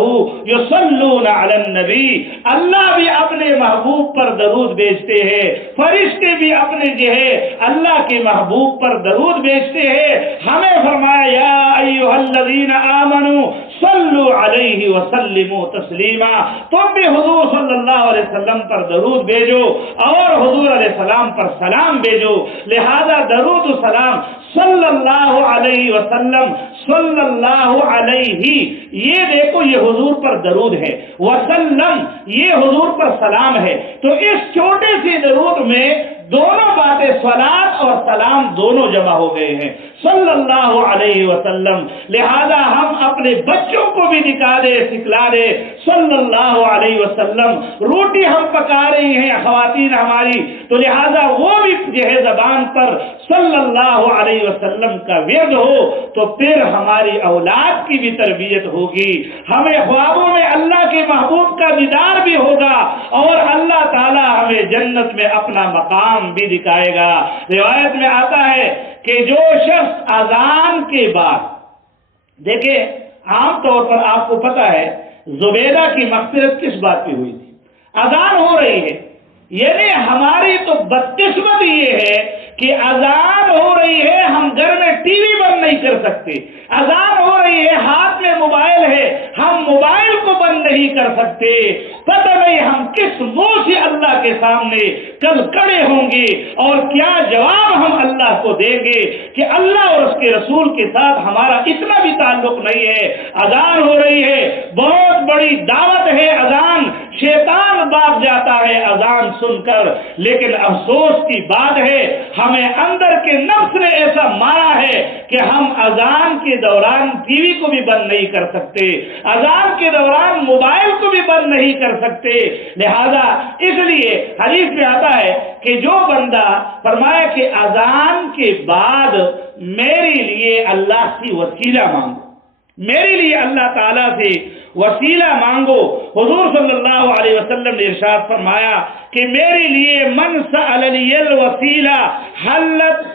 یصلون علی النبی، اللہ بھی اپنے محبوب پر درود بھیجتے ہیں، فرشتے بھی اپنے جو ہے اللہ کے محبوب پر درود بھیجتے ہیں۔ ہمیں فرمایا یا ایھا الذین آمنوا صلوا علیہ وسلموا تسلیما، تم بھی حضور صلی اللہ علیہ وسلم پر درود بھیجو اور حضور علیہ السلام پر سلام بھیجو۔ لہذا درود و سلام صلی اللہ علیہ وسلم، صلی اللہ علیہ، یہ دیکھو یہ حضور پر درود ہے، وسلم یہ حضور پر سلام ہے۔ تو اس چھوٹے سے درود میں دونوں باتیں، صلاۃ صلوات اور سلام دونوں جمع ہو گئے ہیں صلی اللہ علیہ وسلم. لہذا ہم اپنے بچوں کو بھی سکھلا دے صلی اللہ علیہ وسلم. روٹی ہم پکا رہی ہیں خواتین ہماری، تو لہذا وہ بھی جو ہے زبان پر صلی اللہ علیہ وسلم کا ورد ہو، تو پھر ہماری اولاد کی بھی تربیت ہوگی. ہمیں خوابوں میں اللہ کے محبوب کا دیدار بھی ہوگا اور اللہ تعالی ہمیں جنت میں اپنا مقام بھی دکھائے گا. روایت میں آتا ہے کہ جو شخص اذان کے بعد، دیکھیں عام طور پر آپ کو پتا ہے زبیدہ کی مغفرت کس بات پہ ہوئی تھی؟ اذان ہو رہی ہے، یعنی ہماری تو بدقسمت یہ ہے کہ اذان ہو رہی ہے، ہم گھر میں ٹی وی بند نہیں کر سکتے. اذان ہو رہی ہے، ہاتھ میں موبائل ہے، ہم موبائل کو بند نہیں کر سکتے. پتہ نہیں ہم کس منہ سے اللہ کے سامنے کل کھڑے ہوں گے اور کیا جواب ہم اللہ کو دیں گے کہ اللہ اور اس کے رسول کے ساتھ ہمارا اتنا بھی تعلق نہیں ہے. اذان ہو رہی ہے، بہت بڑی دعوت ہے اذان، شیطان بھاگ جاتا ہے اذان سن کر. لیکن افسوس کی بات ہے ہمیں اندر کے نفس نے ایسا مارا ہے کہ ہم اذان کے دوران ٹی وی کو بھی بند نہیں کر سکتے، اذان کے دوران موبائل کو بھی بند نہیں کر سکتے. لہذا اس لیے حدیث میں آتا ہے کہ جو بندہ فرمایا کہ اذان کے بعد میرے لیے اللہ سے وسیلہ مانگو، میرے لیے اللہ تعالیٰ سے وسیلہ مانگو. حضور صلی اللہ علیہ وسلم نے ارشاد فرمایا کہ میرے لیے من سألنی الوسیلہ حلت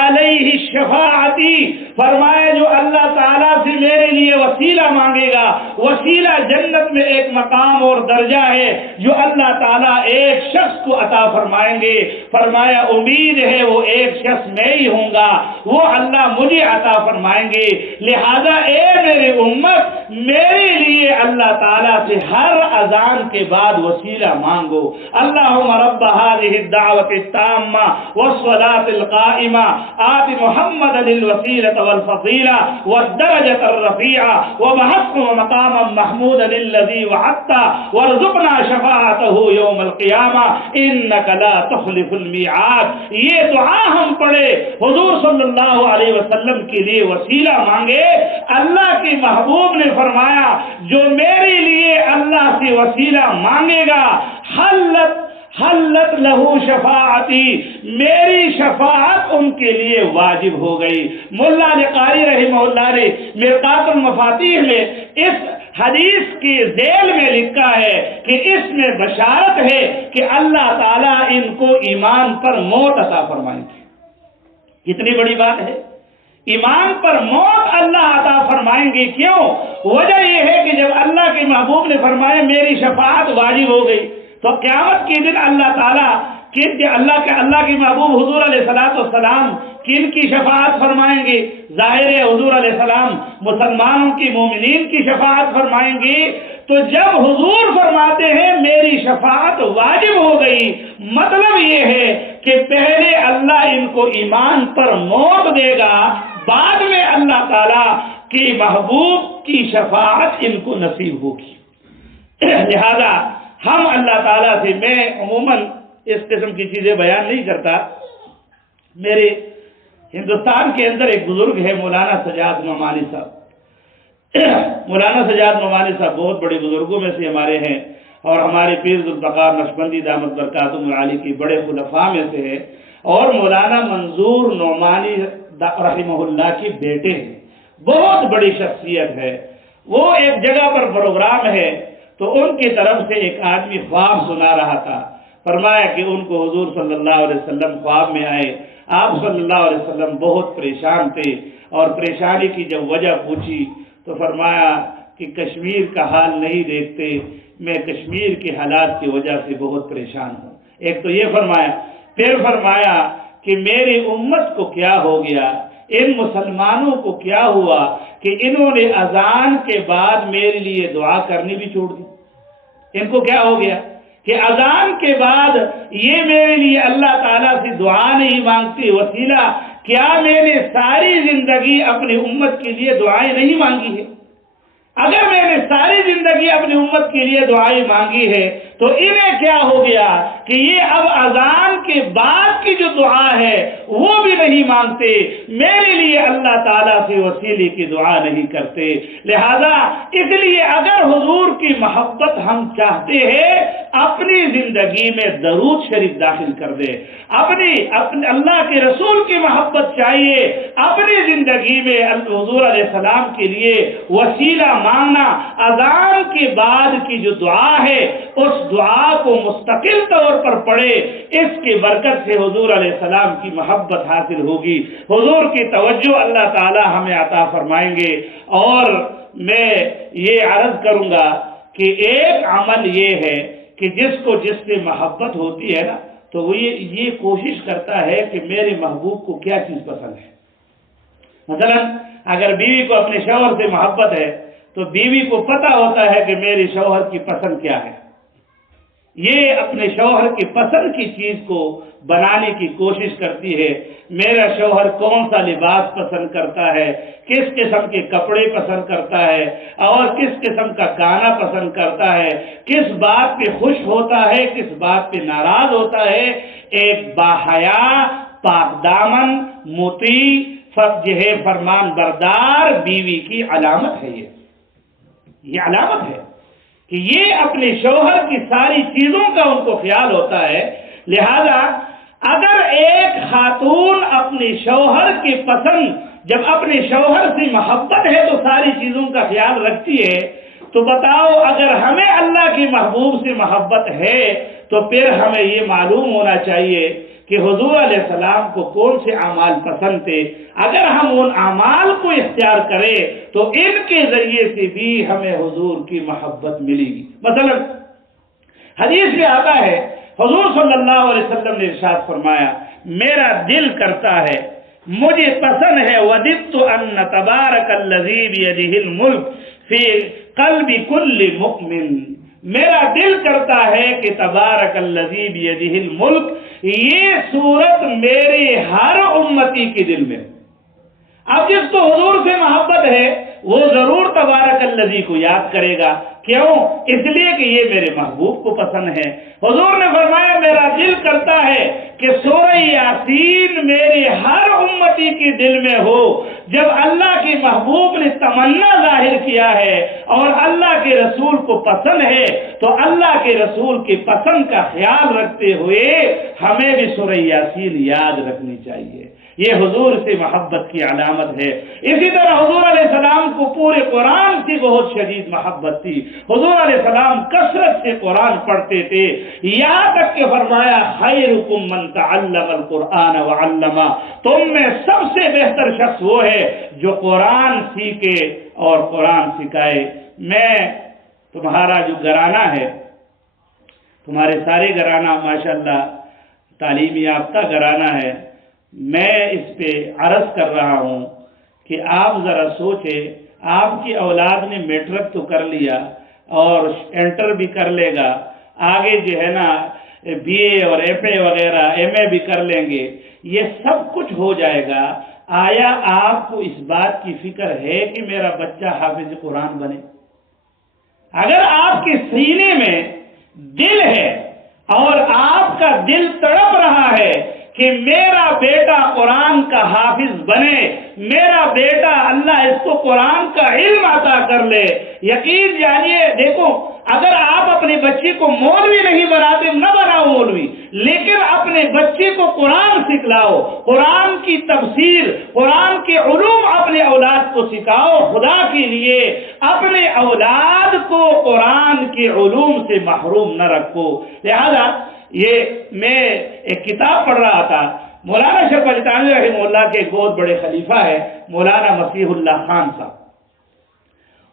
علیہ شفاعتی، فرمایا جو اللہ تعالیٰ سے میرے لیے وسیلہ مانگے گا، وسیلہ جنت میں ایک مقام اور درجہ ہے جو اللہ تعالیٰ ایک شخص کو عطا فرمائیں گے. فرمایا امید ہے وہ ایک شخص میں ہی ہوں گا، وہ اللہ مجھے عطا فرمائیں گے. لہذا اے میرے امت، میرے لیے اللہ تعالیٰ سے ہر اذان کے بعد وسیلہ مانگو. اللہم رب هذه الدعوة التامة والصلاة القائمة آت محمد الوسيلة والفضيلة والدرجة الرفيعة وبعثه مقاما محمودا الذي وعدته وارزقنا شفاعته يوم القيامة إنك لا تخلف الميعاد. یہ دعا ہم پڑھے، حضور صلی اللہ علیہ وسلم کے لیے وسیلہ مانگے. اللہ کے محبوب نے فرمایا جو میرے لیے اللہ سے وسیلہ مانگے گا حلت لہو شفاعتی، میری شفاعت ان کے لیے واجب ہو گئی. مولا علی قاری رحمہ اللہ نے مرقات المفاتیح میں اس حدیث کے ذیل میں لکھا ہے کہ اس میں بشارت ہے کہ اللہ تعالیٰ ان کو ایمان پر موت عطا فرمائیں گے. کتنی بڑی بات ہے، ایمان پر موت اللہ عطا فرمائیں گے. کیوں؟ وجہ یہ ہے کہ جب اللہ کے محبوب نے فرمایا میری شفاعت واجب ہو گئی، تو قیامت کے دن اللہ تعالیٰ اللہ کے محبوب حضور علیہ السلام کن کی شفاعت فرمائیں گے؟ ظاہر ہے حضور علیہ السلام مسلمانوں کی، مومنین کی شفاعت فرمائیں گے. تو جب حضور فرماتے ہیں میری شفاعت واجب ہو گئی، مطلب یہ ہے کہ پہلے اللہ ان کو ایمان پر موت دے گا، بعد میں اللہ تعالیٰ کے محبوب کی شفاعت ان کو نصیب ہوگی. لہذا ہم اللہ تعالیٰ سے، میں عموماً اس قسم کی چیزیں بیان نہیں کرتا. میرے ہندوستان کے اندر ایک بزرگ ہے مولانا سجاد نعمانی صاحب. مولانا سجاد نعمانی صاحب بہت بڑے بزرگوں میں سے ہمارے ہیں اور ہمارے پیر ذوالفقار نقشبندی دامت برکاتہم العالی کی بڑے خلفاء میں سے ہے، اور مولانا منظور نعمانی رحمہ اللہ کے بیٹے ہیں. بہت بڑی شخصیت ہے. وہ ایک جگہ پر پروگرام ہے تو ان کی طرف سے ایک آدمی خواب سنا رہا تھا. فرمایا کہ ان کو حضور صلی اللہ علیہ وسلم خواب میں آئے. آپ صلی اللہ علیہ وسلم بہت پریشان تھے اور پریشانی کی جب وجہ پوچھی تو فرمایا کہ کشمیر کا حال نہیں دیکھتے، میں کشمیر کے حالات کی وجہ سے بہت پریشان ہوں. ایک تو یہ فرمایا، پھر فرمایا کہ میری امت کو کیا ہو گیا، ان مسلمانوں کو کیا ہوا کہ انہوں نے اذان کے بعد میرے لیے دعا کرنی بھی چھوڑ دی. ان کو کیا ہو گیا کہ اذان کے بعد یہ میرے لیے اللہ تعالیٰ سے دعا نہیں مانگتے وسیلہ. کیا میں نے ساری زندگی اپنی امت کے لیے دعائیں نہیں مانگی ہے؟ اگر میں نے ساری زندگی اپنی امت کے لیے دعائیں مانگی ہے تو انہیں کیا ہو گیا کہ یہ اب اذان کے بعد کی جو دعا ہے وہ بھی نہیں مانگتے، میرے لیے اللہ تعالیٰ سے وسیلے کی دعا نہیں کرتے۔ لہذا اس لیے اگر حضور کی محبت ہم چاہتے ہیں، اپنی زندگی میں درود شریف داخل کر دے، اپنی اللہ کے رسول کی محبت چاہیے، اپنی زندگی میں حضور علیہ السلام کے لیے وسیلہ مانگنا، اذان کے بعد کی جو دعا ہے اس دعا کو مستقل طور پر پڑھے، اس کی برکت سے حضور علیہ السلام کی محبت حاصل ہوگی، حضور کی توجہ اللہ تعالی ہمیں عطا فرمائیں گے۔ اور میں یہ عرض کروں گا کہ ایک عمل یہ ہے کہ جس سے محبت ہوتی ہے نا، تو وہ یہ کوشش کرتا ہے کہ میرے محبوب کو کیا چیز پسند ہے۔ مثلا اگر بیوی کو اپنے شوہر سے محبت ہے تو بیوی کو پتہ ہوتا ہے کہ میرے شوہر کی پسند کیا ہے، یہ اپنے شوہر کی پسند کی چیز کو بنانے کی کوشش کرتی ہے۔ میرا شوہر کون سا لباس پسند کرتا ہے، کس قسم کے کپڑے پسند کرتا ہے، اور کس قسم کا گانا پسند کرتا ہے، کس بات پہ خوش ہوتا ہے، کس بات پہ ناراض ہوتا ہے۔ ایک باحیا، پاک دامن، مطیع، فرمان بردار بیوی کی علامت ہے، یہ علامت ہے کہ یہ اپنے شوہر کی ساری چیزوں کا ان کو خیال ہوتا ہے۔ لہذا اگر ایک خاتون اپنے شوہر کی پسند، جب اپنے شوہر سے محبت ہے تو ساری چیزوں کا خیال رکھتی ہے، تو بتاؤ اگر ہمیں اللہ کی محبوب سے محبت ہے تو پھر ہمیں یہ معلوم ہونا چاہیے کہ حضور علیہ السلام کو کون سے اعمال پسند تھے۔ اگر ہم ان اعمال کو اختیار کریں تو ان کے ذریعے سے بھی ہمیں حضور کی محبت ملے گی۔ مثلا حدیث میں آتا ہے، حضور صلی اللہ علیہ وسلم نے ارشاد فرمایا، میرا دل کرتا ہے، مجھے پسند ہے، وَدِدْتُ أَنَّ تَبَارَكَ الَّذِي بِيَدِهِ الْمُلْكُ فِي قَلْبِ كُلِّ مُؤْمِنٍ، میرا دل کرتا ہے کہ تبارک الذی بیدہ الملک، یہ صورت میرے ہر امتی کے دل میں۔ اب جس کو حضور سے محبت ہے وہ ضرور تبارک الذی کو یاد کرے گا، کیوں؟ اس لیے کہ یہ میرے محبوب کو پسند ہے۔ حضور نے فرمایا میرا دل کرتا ہے کہ سورہ یاسین میرے ہر امتی کے دل میں ہو۔ جب اللہ کے محبوب نے تمنا ظاہر کیا ہے اور اللہ کے رسول کو پسند ہے تو اللہ کے رسول کی پسند کا خیال رکھتے ہوئے ہمیں بھی سورہ یاسین یاد رکھنی چاہیے۔ یہ حضور سے محبت کی علامت ہے۔ اسی طرح حضور علیہ السلام کو پورے قرآن سے بہت شدید محبت تھی۔ حضور علیہ السلام کثرت سے قرآن پڑھتے تھے، یہاں تک کہ فرمایا خیرکم من تعلم القرآن وعلمہ، تم میں سب سے بہتر شخص وہ ہے جو قرآن سیکھے اور قرآن سکھائے۔ میں تمہارا جو گھرانہ ہے، تمہارے سارے گھرانہ ماشاءاللہ تعلیم یافتہ گھرانہ ہے، میں اس پہ عرض کر رہا ہوں کہ آپ ذرا سوچیں، آپ کی اولاد نے میٹرک تو کر لیا اور انٹر بھی کر لے گا، آگے جو ہے نا بی اے اور ایف اے وغیرہ ایم اے بھی کر لیں گے، یہ سب کچھ ہو جائے گا۔ آیا آپ کو اس بات کی فکر ہے کہ میرا بچہ حافظ قرآن بنے؟ اگر آپ کے سینے میں دل ہے اور آپ کا دل تڑپ رہا ہے کہ میرا بیٹا قرآن کا حافظ بنے، میرا بیٹا اللہ اس کو قرآن کا علم عطا کر لے، یقین جانیے، دیکھو اگر آپ اپنے بچے کو مولوی نہیں بناتے، نہ بناؤ مولوی، لیکن اپنے بچے کو قرآن سکھلاؤ، قرآن کی تفسیر، قرآن کے علوم اپنے اولاد کو سکھاؤ۔ خدا کے لیے اپنے اولاد کو قرآن کے علوم سے محروم نہ رکھو۔ لہذا یہ میں ایک کتاب پڑھ رہا تھا، مولانا اشرف علی تھانوی رحمہ اللہ کے ایک بہت بڑے خلیفہ ہے مولانا مسیح اللہ خان صاحب،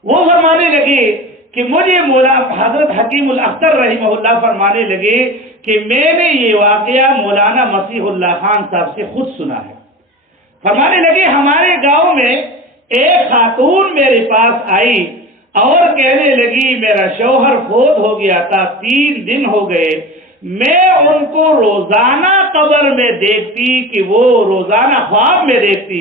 وہ فرمانے لگے کہ مجھے حضرت حکیم الاختر رحمہ اللہ فرمانے لگے کہ میں نے یہ واقعہ مولانا مسیح اللہ خان صاحب سے خود سنا ہے۔ فرمانے لگے ہمارے گاؤں میں ایک خاتون میرے پاس آئی اور کہنے لگی میرا شوہر فوت ہو گیا تھا، 3 دن ہو گئے، میں ان کو روزانہ قبر میں دیکھتی کہ وہ روزانہ خواب میں دیکھتی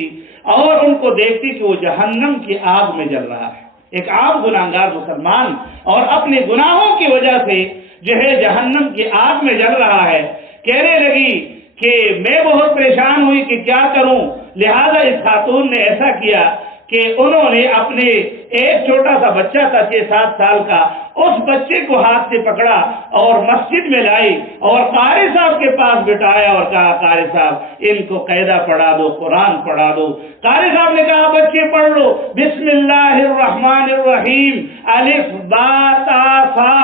اور ان کو دیکھتی کہ وہ جہنم کی آگ میں جل رہا ہے، ایک عام گناہگار مسلمان، اور اپنے گناہوں کی وجہ سے جو ہے جہنم کی آگ میں جل رہا ہے۔ کہنے لگی کہ میں بہت پریشان ہوئی کہ کیا کروں، لہذا اس خاتون نے ایسا کیا کہ انہوں نے اپنے ایک چھوٹا سا بچہ تھا 6-7 سال کا، اس بچے کو ہاتھ سے پکڑا اور مسجد میں لائی اور قاری صاحب کے پاس بٹھایا اور کہا قاری صاحب ان کو قاعدہ پڑھا دو، قرآن پڑھا دو۔ قاری صاحب نے کہا بچے پڑھ لو، بسم اللہ الرحمن الرحیم الف با تا ثا۔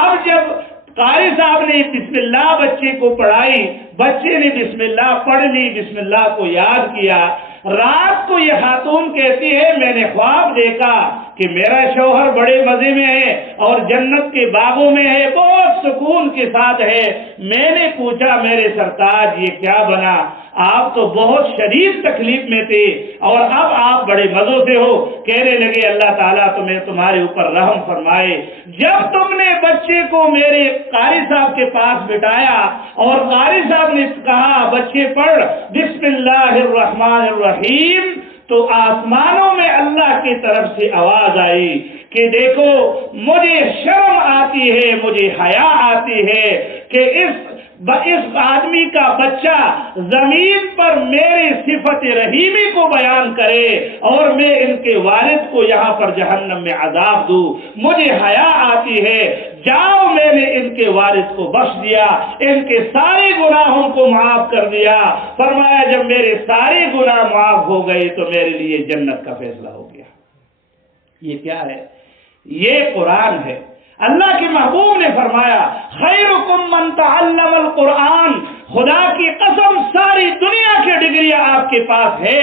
اب جب قاری صاحب نے بسم اللہ بچے کو پڑھائی، بچے نے بسم اللہ پڑھ لی، بسم اللہ کو یاد کیا۔ رات کو یہ خاتون کہتی ہے میں نے خواب دیکھا کہ میرا شوہر بڑے مزے میں ہے اور جنت کے باغوں میں ہے، بہت سکون کے ساتھ ہے۔ میں نے پوچھا میرے سرتاج یہ کیا بنا؟ آپ تو بہت شدید تکلیف میں تھے اور اب آپ بڑے مزوں سے ہو۔ کہنے لگے اللہ تعالیٰ تمہیں تمہارے اوپر رحم فرمائے، جب تم نے بچے کو میرے قاری صاحب کے پاس بٹھایا اور قاری صاحب نے کہا بچے پڑھ بسم اللہ الرحمن الرحیم، تو آسمانوں میں اللہ کی طرف سے آواز آئی کہ دیکھو مجھے شرم آتی ہے، مجھے حیا آتی ہے کہ اس آدمی کا بچہ زمین پر میری صفت رحیمی کو بیان کرے اور میں ان کے والد کو یہاں پر جہنم میں عذاب دوں، مجھے حیا آتی ہے۔ جاؤ میں نے ان کے والد کو بخش دیا، ان کے سارے گناہوں کو معاف کر دیا۔ فرمایا جب میرے سارے گناہ معاف ہو گئے تو میرے لیے جنت کا فیصلہ ہو گیا۔ یہ کیا ہے؟ یہ قرآن ہے۔ اللہ کے محبوب نے فرمایا خیرکم من تعلم القرآن، خدا کی قسم ساری دنیا کی ڈگریاں آپ کے پاس ہے،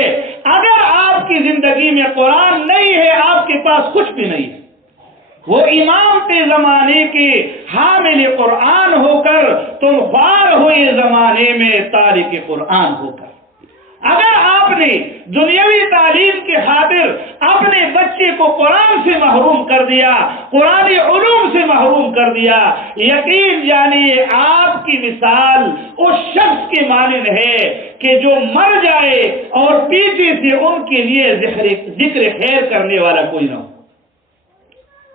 اگر آپ کی زندگی میں قرآن نہیں ہے آپ کے پاس کچھ بھی نہیں ہے۔ وہ امامت زمانے کے حامل قرآن ہو کر تم خوار ہوئے زمانے میں تارک قرآن ہو کر۔ اگر آپ نے دنیاوی تعلیم کے خاطر اپنے بچے کو قرآن سے محروم کر دیا، قرآنی علوم سے محروم کر دیا، یقین جانیے آپ کی مثال اس شخص کے مانند ہے کہ جو مر جائے اور پیچھے سے ان کے لیے ذکر خیر کرنے والا کوئی نہ ہو۔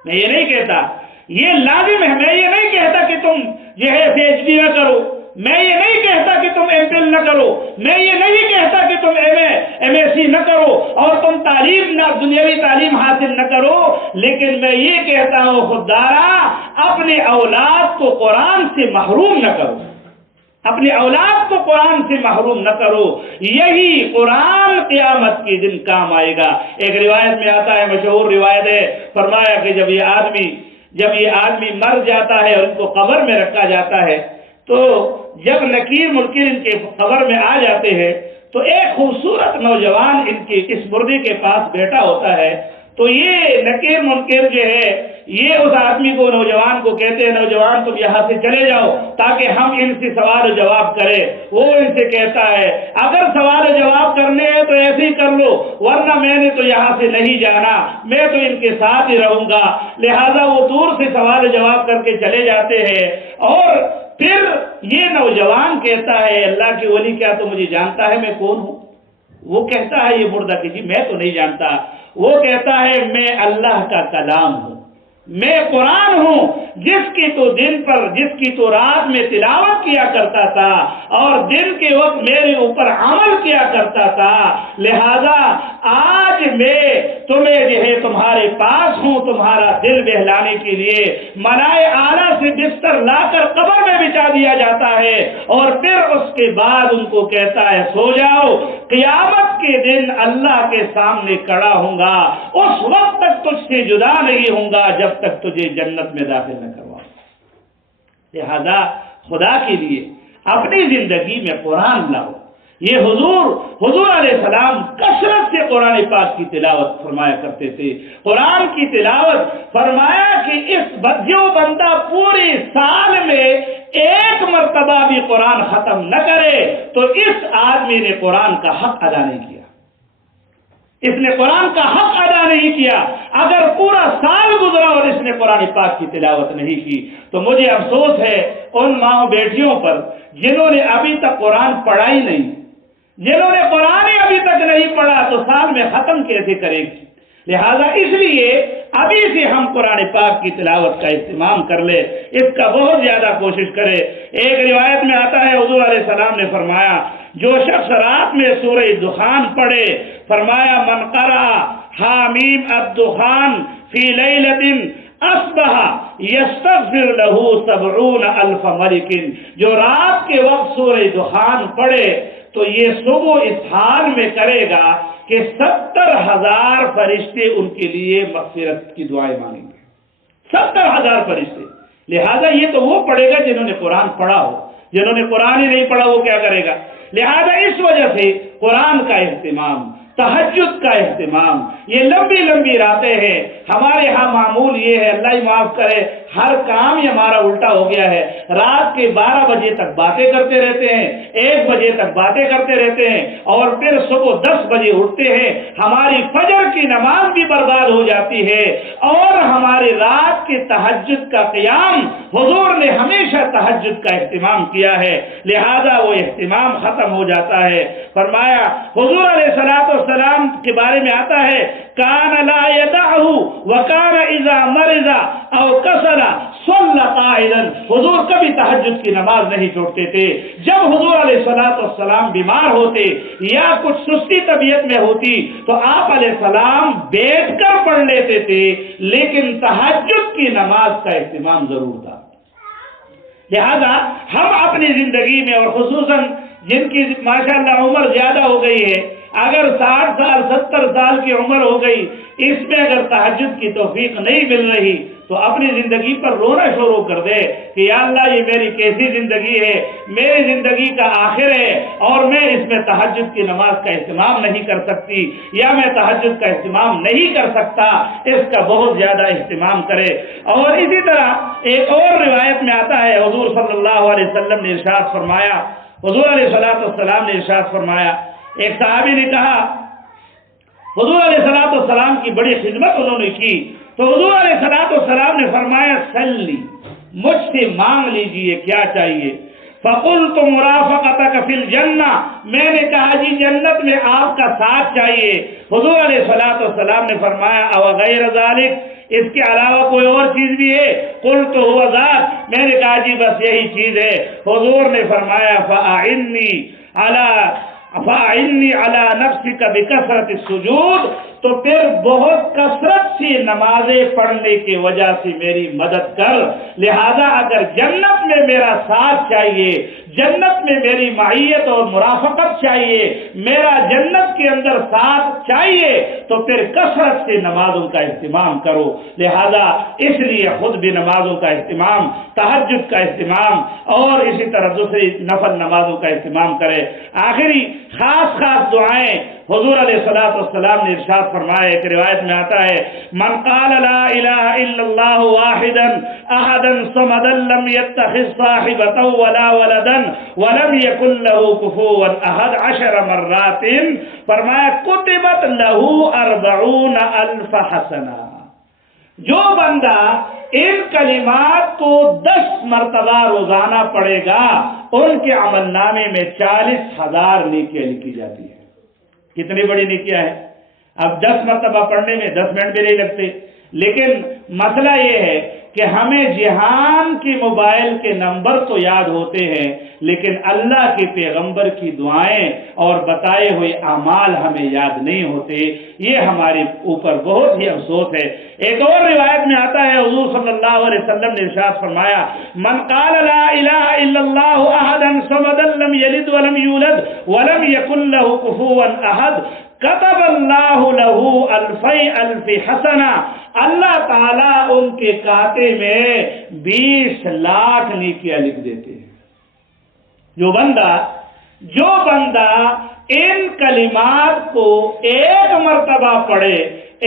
میں یہ نہیں کہتا، یہ لازم ہے، میں یہ نہیں کہتا کہ تم جو ہے PhD نہ کرو، میں یہ نہیں کہتا کہ تم MPhil نہ کرو، میں یہ نہیں کہتا کہ تم MSc نہ کرو اور تم تعلیم نہ دنیاوی تعلیم حاصل نہ کرو، لیکن میں یہ کہتا ہوں خوددارا اپنے اولاد کو قرآن سے محروم نہ کرو، اپنے اولاد کو قرآن سے محروم نہ کرو، یہی قرآن قیامت کے دن کام آئے گا۔ ایک روایت میں آتا ہے، مشہور روایت ہے، فرمایا کہ جب یہ آدمی مر جاتا ہے اور ان کو قبر میں رکھا جاتا ہے تو جب نکیر منکر ان کے قبر میں آ جاتے ہیں تو ایک خوبصورت نوجوان ان کے اس مردے کے پاس بیٹھا ہوتا ہے، تو یہ نکیر منکر جو ہے یہ اس آدمی کو نوجوان کو کہتے ہیں نوجوان تم یہاں سے چلے جاؤ تاکہ ہم ان سے سوال و جواب کریں۔ وہ ان سے کہتا ہے اگر سوال و جواب کرنے ہیں تو ایسے ہی کر لو، ورنہ میں نے تو یہاں سے نہیں جانا، میں تو ان کے ساتھ ہی رہوں گا۔ لہذا وہ دور سے سوال و جواب کر کے چلے جاتے ہیں اور پھر یہ نوجوان کہتا ہے اللہ کے ولی کیا تو مجھے جانتا ہے میں کون ہوں؟ وہ کہتا ہے یہ مردہ کہ جی میں تو نہیں جانتا۔ وہ کہتا ہے میں اللہ کا کلام ہوں، میں قرآن ہوں جس کی تو دن پر جس کی تو رات میں تلاوت کیا کرتا تھا اور دن کے وقت میرے اوپر عمل کیا کرتا تھا، لہذا آج میں تمہیں جو ہے تمہارے پاس ہوں تمہارا دل بہلانے کے لیے۔ ملائے اعلیٰ سے بستر لا کر قبر میں بچا دیا جاتا ہے اور پھر اس کے بعد ان کو کہتا ہے سو جاؤ، قیامت کے دن اللہ کے سامنے کھڑا ہوں گا، اس وقت تک تجھ سے جدا نہیں ہوں گا جب تک تجھے جنت میں داخل نہ کرواؤں۔ لہذا خدا کے لیے اپنی زندگی میں قرآن لاؤ۔ یہ حضور علیہ السلام کثرت سے قرآن پاک کی تلاوت فرمایا کرتے تھے۔ قرآن کی تلاوت فرمایا کہ جو بندہ پورے سال میں ایک مرتبہ بھی قرآن ختم نہ کرے تو اس آدمی نے قرآن کا حق ادا نہیں کیا، اس نے قرآن کا حق ادا نہیں کیا۔ اگر پورا سال گزرا اور اس نے قرآن پاک کی تلاوت نہیں کی تو مجھے افسوس ہے ان ماں بیٹیوں پر جنہوں نے ابھی تک قرآن پڑھا ہی نہیں، جنہوں نے قرآن ابھی تک نہیں پڑھا تو سال میں ختم کیسے کرے گی؟ لہذا اس لیے ابھی سے ہم قرآن پاک کی تلاوت کا اہتمام کر لے، اس کا بہت زیادہ کوشش کرے۔ ایک روایت میں آتا ہے حضور علیہ السلام نے فرمایا جو شخص رات میں سورہ دخان پڑھے، فرمایا من قرأ حامیم الدخان فی لیلۃ اصبح یستغفر له 70,000 ملک، جو رات کے وقت سورہ دخان پڑھے تو یہ صبح اس حال میں کرے گا کہ 70,000 فرشتے ان کے لیے مغفرت کی دعائیں مانگیں گے، 70,000 فرشتے۔ لہذا یہ تو وہ پڑھے گا جنہوں نے قرآن پڑھا ہو، جنہوں نے قرآن ہی نہیں پڑھا وہ کیا کرے گا؟ لہذا اس وجہ سے قرآن کا اہتمام، تہجد کا اہتمام، یہ لمبی لمبی راتیں ہیں ہمارے ہاں معمول یہ ہے، اللہ ہی معاف کرے، ہر کام ہی ہمارا الٹا ہو گیا ہے، رات کے 12 بجے تک باتیں کرتے رہتے ہیں، 1 بجے تک باتیں کرتے رہتے ہیں، اور پھر صبح 10 بجے اٹھتے ہیں، ہماری فجر کی نماز بھی برباد ہو جاتی ہے، اور ہماری رات کے تہجد کا قیام، حضور نے ہمیشہ تہجد کا اہتمام کیا ہے، لہذا وہ اہتمام ختم ہو جاتا ہے۔ فرمایا حضور علیہ السلام کے بارے میں آتا ہے کان لا یدعہ وکان اذا مرض او کسل صلی قائلا، حضور کبھی تہجد کی نماز نہیں چھوڑتے تھے۔ جب حضور علیہ السلام بیمار ہوتے یا کچھ سستی طبیعت میں ہوتی تو آپ علیہ السلام بیٹھ کر پڑھ لیتے تھے، لیکن تہجد کی نماز کا اہتمام ضرور تھا۔ لہذا ہم اپنی زندگی میں، اور خصوصاً جن کی ماشاءاللہ عمر زیادہ ہو گئی ہے، اگر 60 سال 70 سال کی عمر ہو گئی، اس میں اگر تہجد کی توفیق نہیں مل رہی تو اپنی زندگی پر رونا شروع کر دے کہ یا اللہ یہ میری کیسی زندگی ہے، میری زندگی کا آخر ہے اور میں اس میں تہجد کی نماز کا اہتمام نہیں کر سکتی، یا میں تہجد کا اہتمام نہیں کر سکتا، اس کا بہت زیادہ اہتمام کرے۔ اور اسی طرح ایک اور روایت میں آتا ہے حضور صلی اللہ علیہ وسلم نے ارشاد فرمایا، حضور علیہ السلام نے ارشاد فرمایا، ایک صحابی نے کہا حضور علیہ السلام کی بڑی خدمت انہوں نے کی، تو حضور علیہ السلام نے فرمایا سلی، مجھ سے مانگ لیجئے کیا چاہیے۔ فقلت مرافقتک فی الجنہ، میں نے کہا جی جنت میں آپ کا ساتھ چاہیے۔ حضور علیہ السلام نے فرمایا او غیر ذالک، اس کے علاوہ کوئی اور چیز بھی ہے؟ قلت هو ذاک، میں نے کہا جی بس یہی چیز ہے۔ حضور نے فرمایا فَأَعِنِّي عَلَى نَفْسِكَ بِكَثْرَةِ السُّجُودِ، تو پھر بہت کثرت سے نمازیں پڑھنے کی وجہ سے میری مدد کر۔ لہذا اگر جنت میں میرا ساتھ چاہیے، جنت میں میری معیت اور مرافقت چاہیے، میرا جنت کے اندر ساتھ چاہیے، تو پھر کثرت سے نمازوں کا اہتمام کرو۔ لہذا اس لیے خود بھی نمازوں کا اہتمام، تہجد کا اہتمام، اور اسی طرح دوسری نفل نمازوں کا اہتمام کرے۔ آخری خاص دعائیں حضور علیہ السلام نے ارشاد فرمایا، ایک روایت میں آتا ہے من قال لا الہ الا اللہ واحدا احدا صمدا لم يتخذ صاحبۃ ولا ولدا ولم يكن له كفوا احد 10 مرات، فرمایا کتبت له 40,000 حسنہ۔ جو بندہ ان کلمات کو 10 مرتبہ روزانہ پڑھے گا، ان کے عمل نامے میں 40,000 نیکیاں لکھی جاتی ہیں۔ کتنی بڑی نیکیاں ہیں! اب 10 مرتبہ پڑھنے میں 10 منٹ بھی نہیں لگتے، لیکن مسئلہ یہ ہے کہ ہمیں جہان کی موبائل کے نمبر تو یاد ہوتے ہیں، لیکن اللہ کے پیغمبر کی دعائیں اور بتائے ہوئے اعمال ہمیں یاد نہیں ہوتے۔ یہ ہمارے اوپر بہت ہی افسوس ہے۔ ایک اور روایت میں آتا ہے حضور صلی اللہ علیہ وسلم نے ارشاد فرمایا من قال لا الہ الا اللہ احدا صمدا لم یلد ولم یولد ولم یکن له کفوا احد کتب اللہ له 1,000 حسنہ، اللہ تعالیٰ ان کے کاتے میں 20 لاکھ نیکیاں لکھ دیتے ہیں۔ جو بندہ ان کلمات کو 1 مرتبہ پڑھے،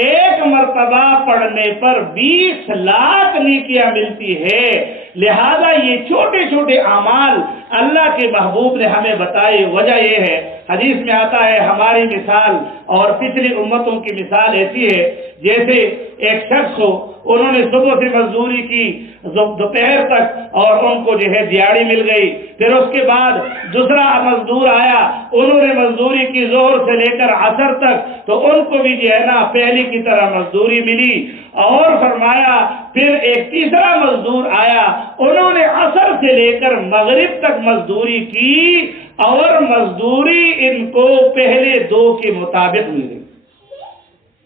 1 مرتبہ پڑھنے پر 20 لاکھ نیکیاں ملتی ہے۔ لہذا یہ چھوٹے چھوٹے اعمال اللہ کے محبوب نے ہمیں بتائے، وجہ یہ ہے حدیث میں آتا ہے ہماری مثال اور پچھلی امتوں کی مثال ایسی ہے جیسے ایک شخص ہو، انہوں نے صبح سے مزدوری کی دوپہر تک اور ان کو جو ہے دیہاڑی مل گئی، پھر اس کے بعد دوسرا مزدور آیا، انہوں نے مزدوری کی ظہر سے لے کر عصر تک، تو ان کو بھی جو ہے نا پہلی کی طرح مزدوری ملی، اور فرمایا پھر ایک تیسرا مزدور آیا، انہوں نے عصر سے لے کر مغرب تک مزدوری کی اور مزدوری ان کو پہلے دو کے مطابق مل گئی،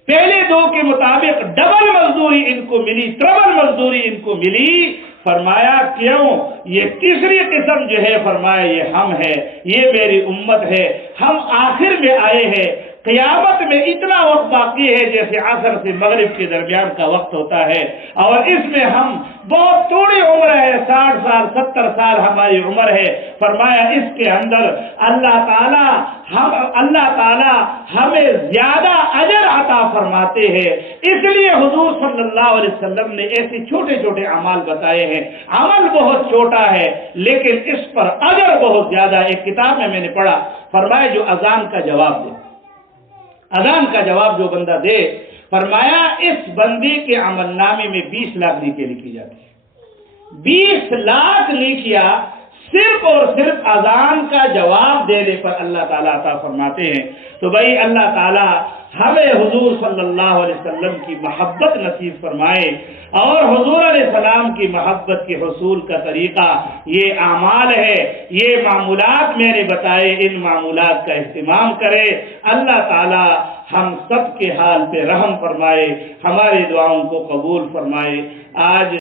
پہلے دو کے مطابق ڈبل مزدوری ان کو ملی، ٹربل مزدوری ان کو ملی۔ فرمایا کیوں؟ یہ تیسری قسم جو ہے فرمایا یہ ہم ہے، یہ میری امت ہے، ہم آخر میں آئے ہیں، قیامت میں اتنا وقت باقی ہے جیسے عصر سے مغرب کے درمیان کا وقت ہوتا ہے، اور اس میں ہم بہت تھوڑی عمر ہے، 60 سال 70 سال ہماری عمر ہے۔ فرمایا اس کے اندر اللہ تعالی ہمیں زیادہ اجر عطا فرماتے ہیں، اس لیے حضور صلی اللہ علیہ وسلم نے ایسے چھوٹے چھوٹے اعمال بتائے ہیں، عمل بہت چھوٹا ہے لیکن اس پر اجر بہت زیادہ ہے۔ ایک کتاب میں نے پڑھا، فرمایا جو اذان کا جواب دے، اذان کا جواب جو بندہ دے، فرمایا اس بندے کے عمل نامے میں 20 لاکھ نیکیاں لکھی جاتی ہیں، 20 لاکھ نیکیاں صرف اور صرف اذان کا جواب دینے پر اللہ تعالیٰ عطا فرماتے ہیں۔ تو بھائی اللہ تعالیٰ ہمیں حضور صلی اللہ علیہ وسلم کی محبت نصیب فرمائے، اور حضور علیہ السلام کی محبت کے حصول کا طریقہ یہ اعمال ہے، یہ معمولات میں نے بتائے، ان معمولات کا اہتمام کرے۔ اللہ تعالیٰ ہم سب کے حال پہ رحم فرمائے، ہماری دعاؤں کو قبول فرمائے۔ آج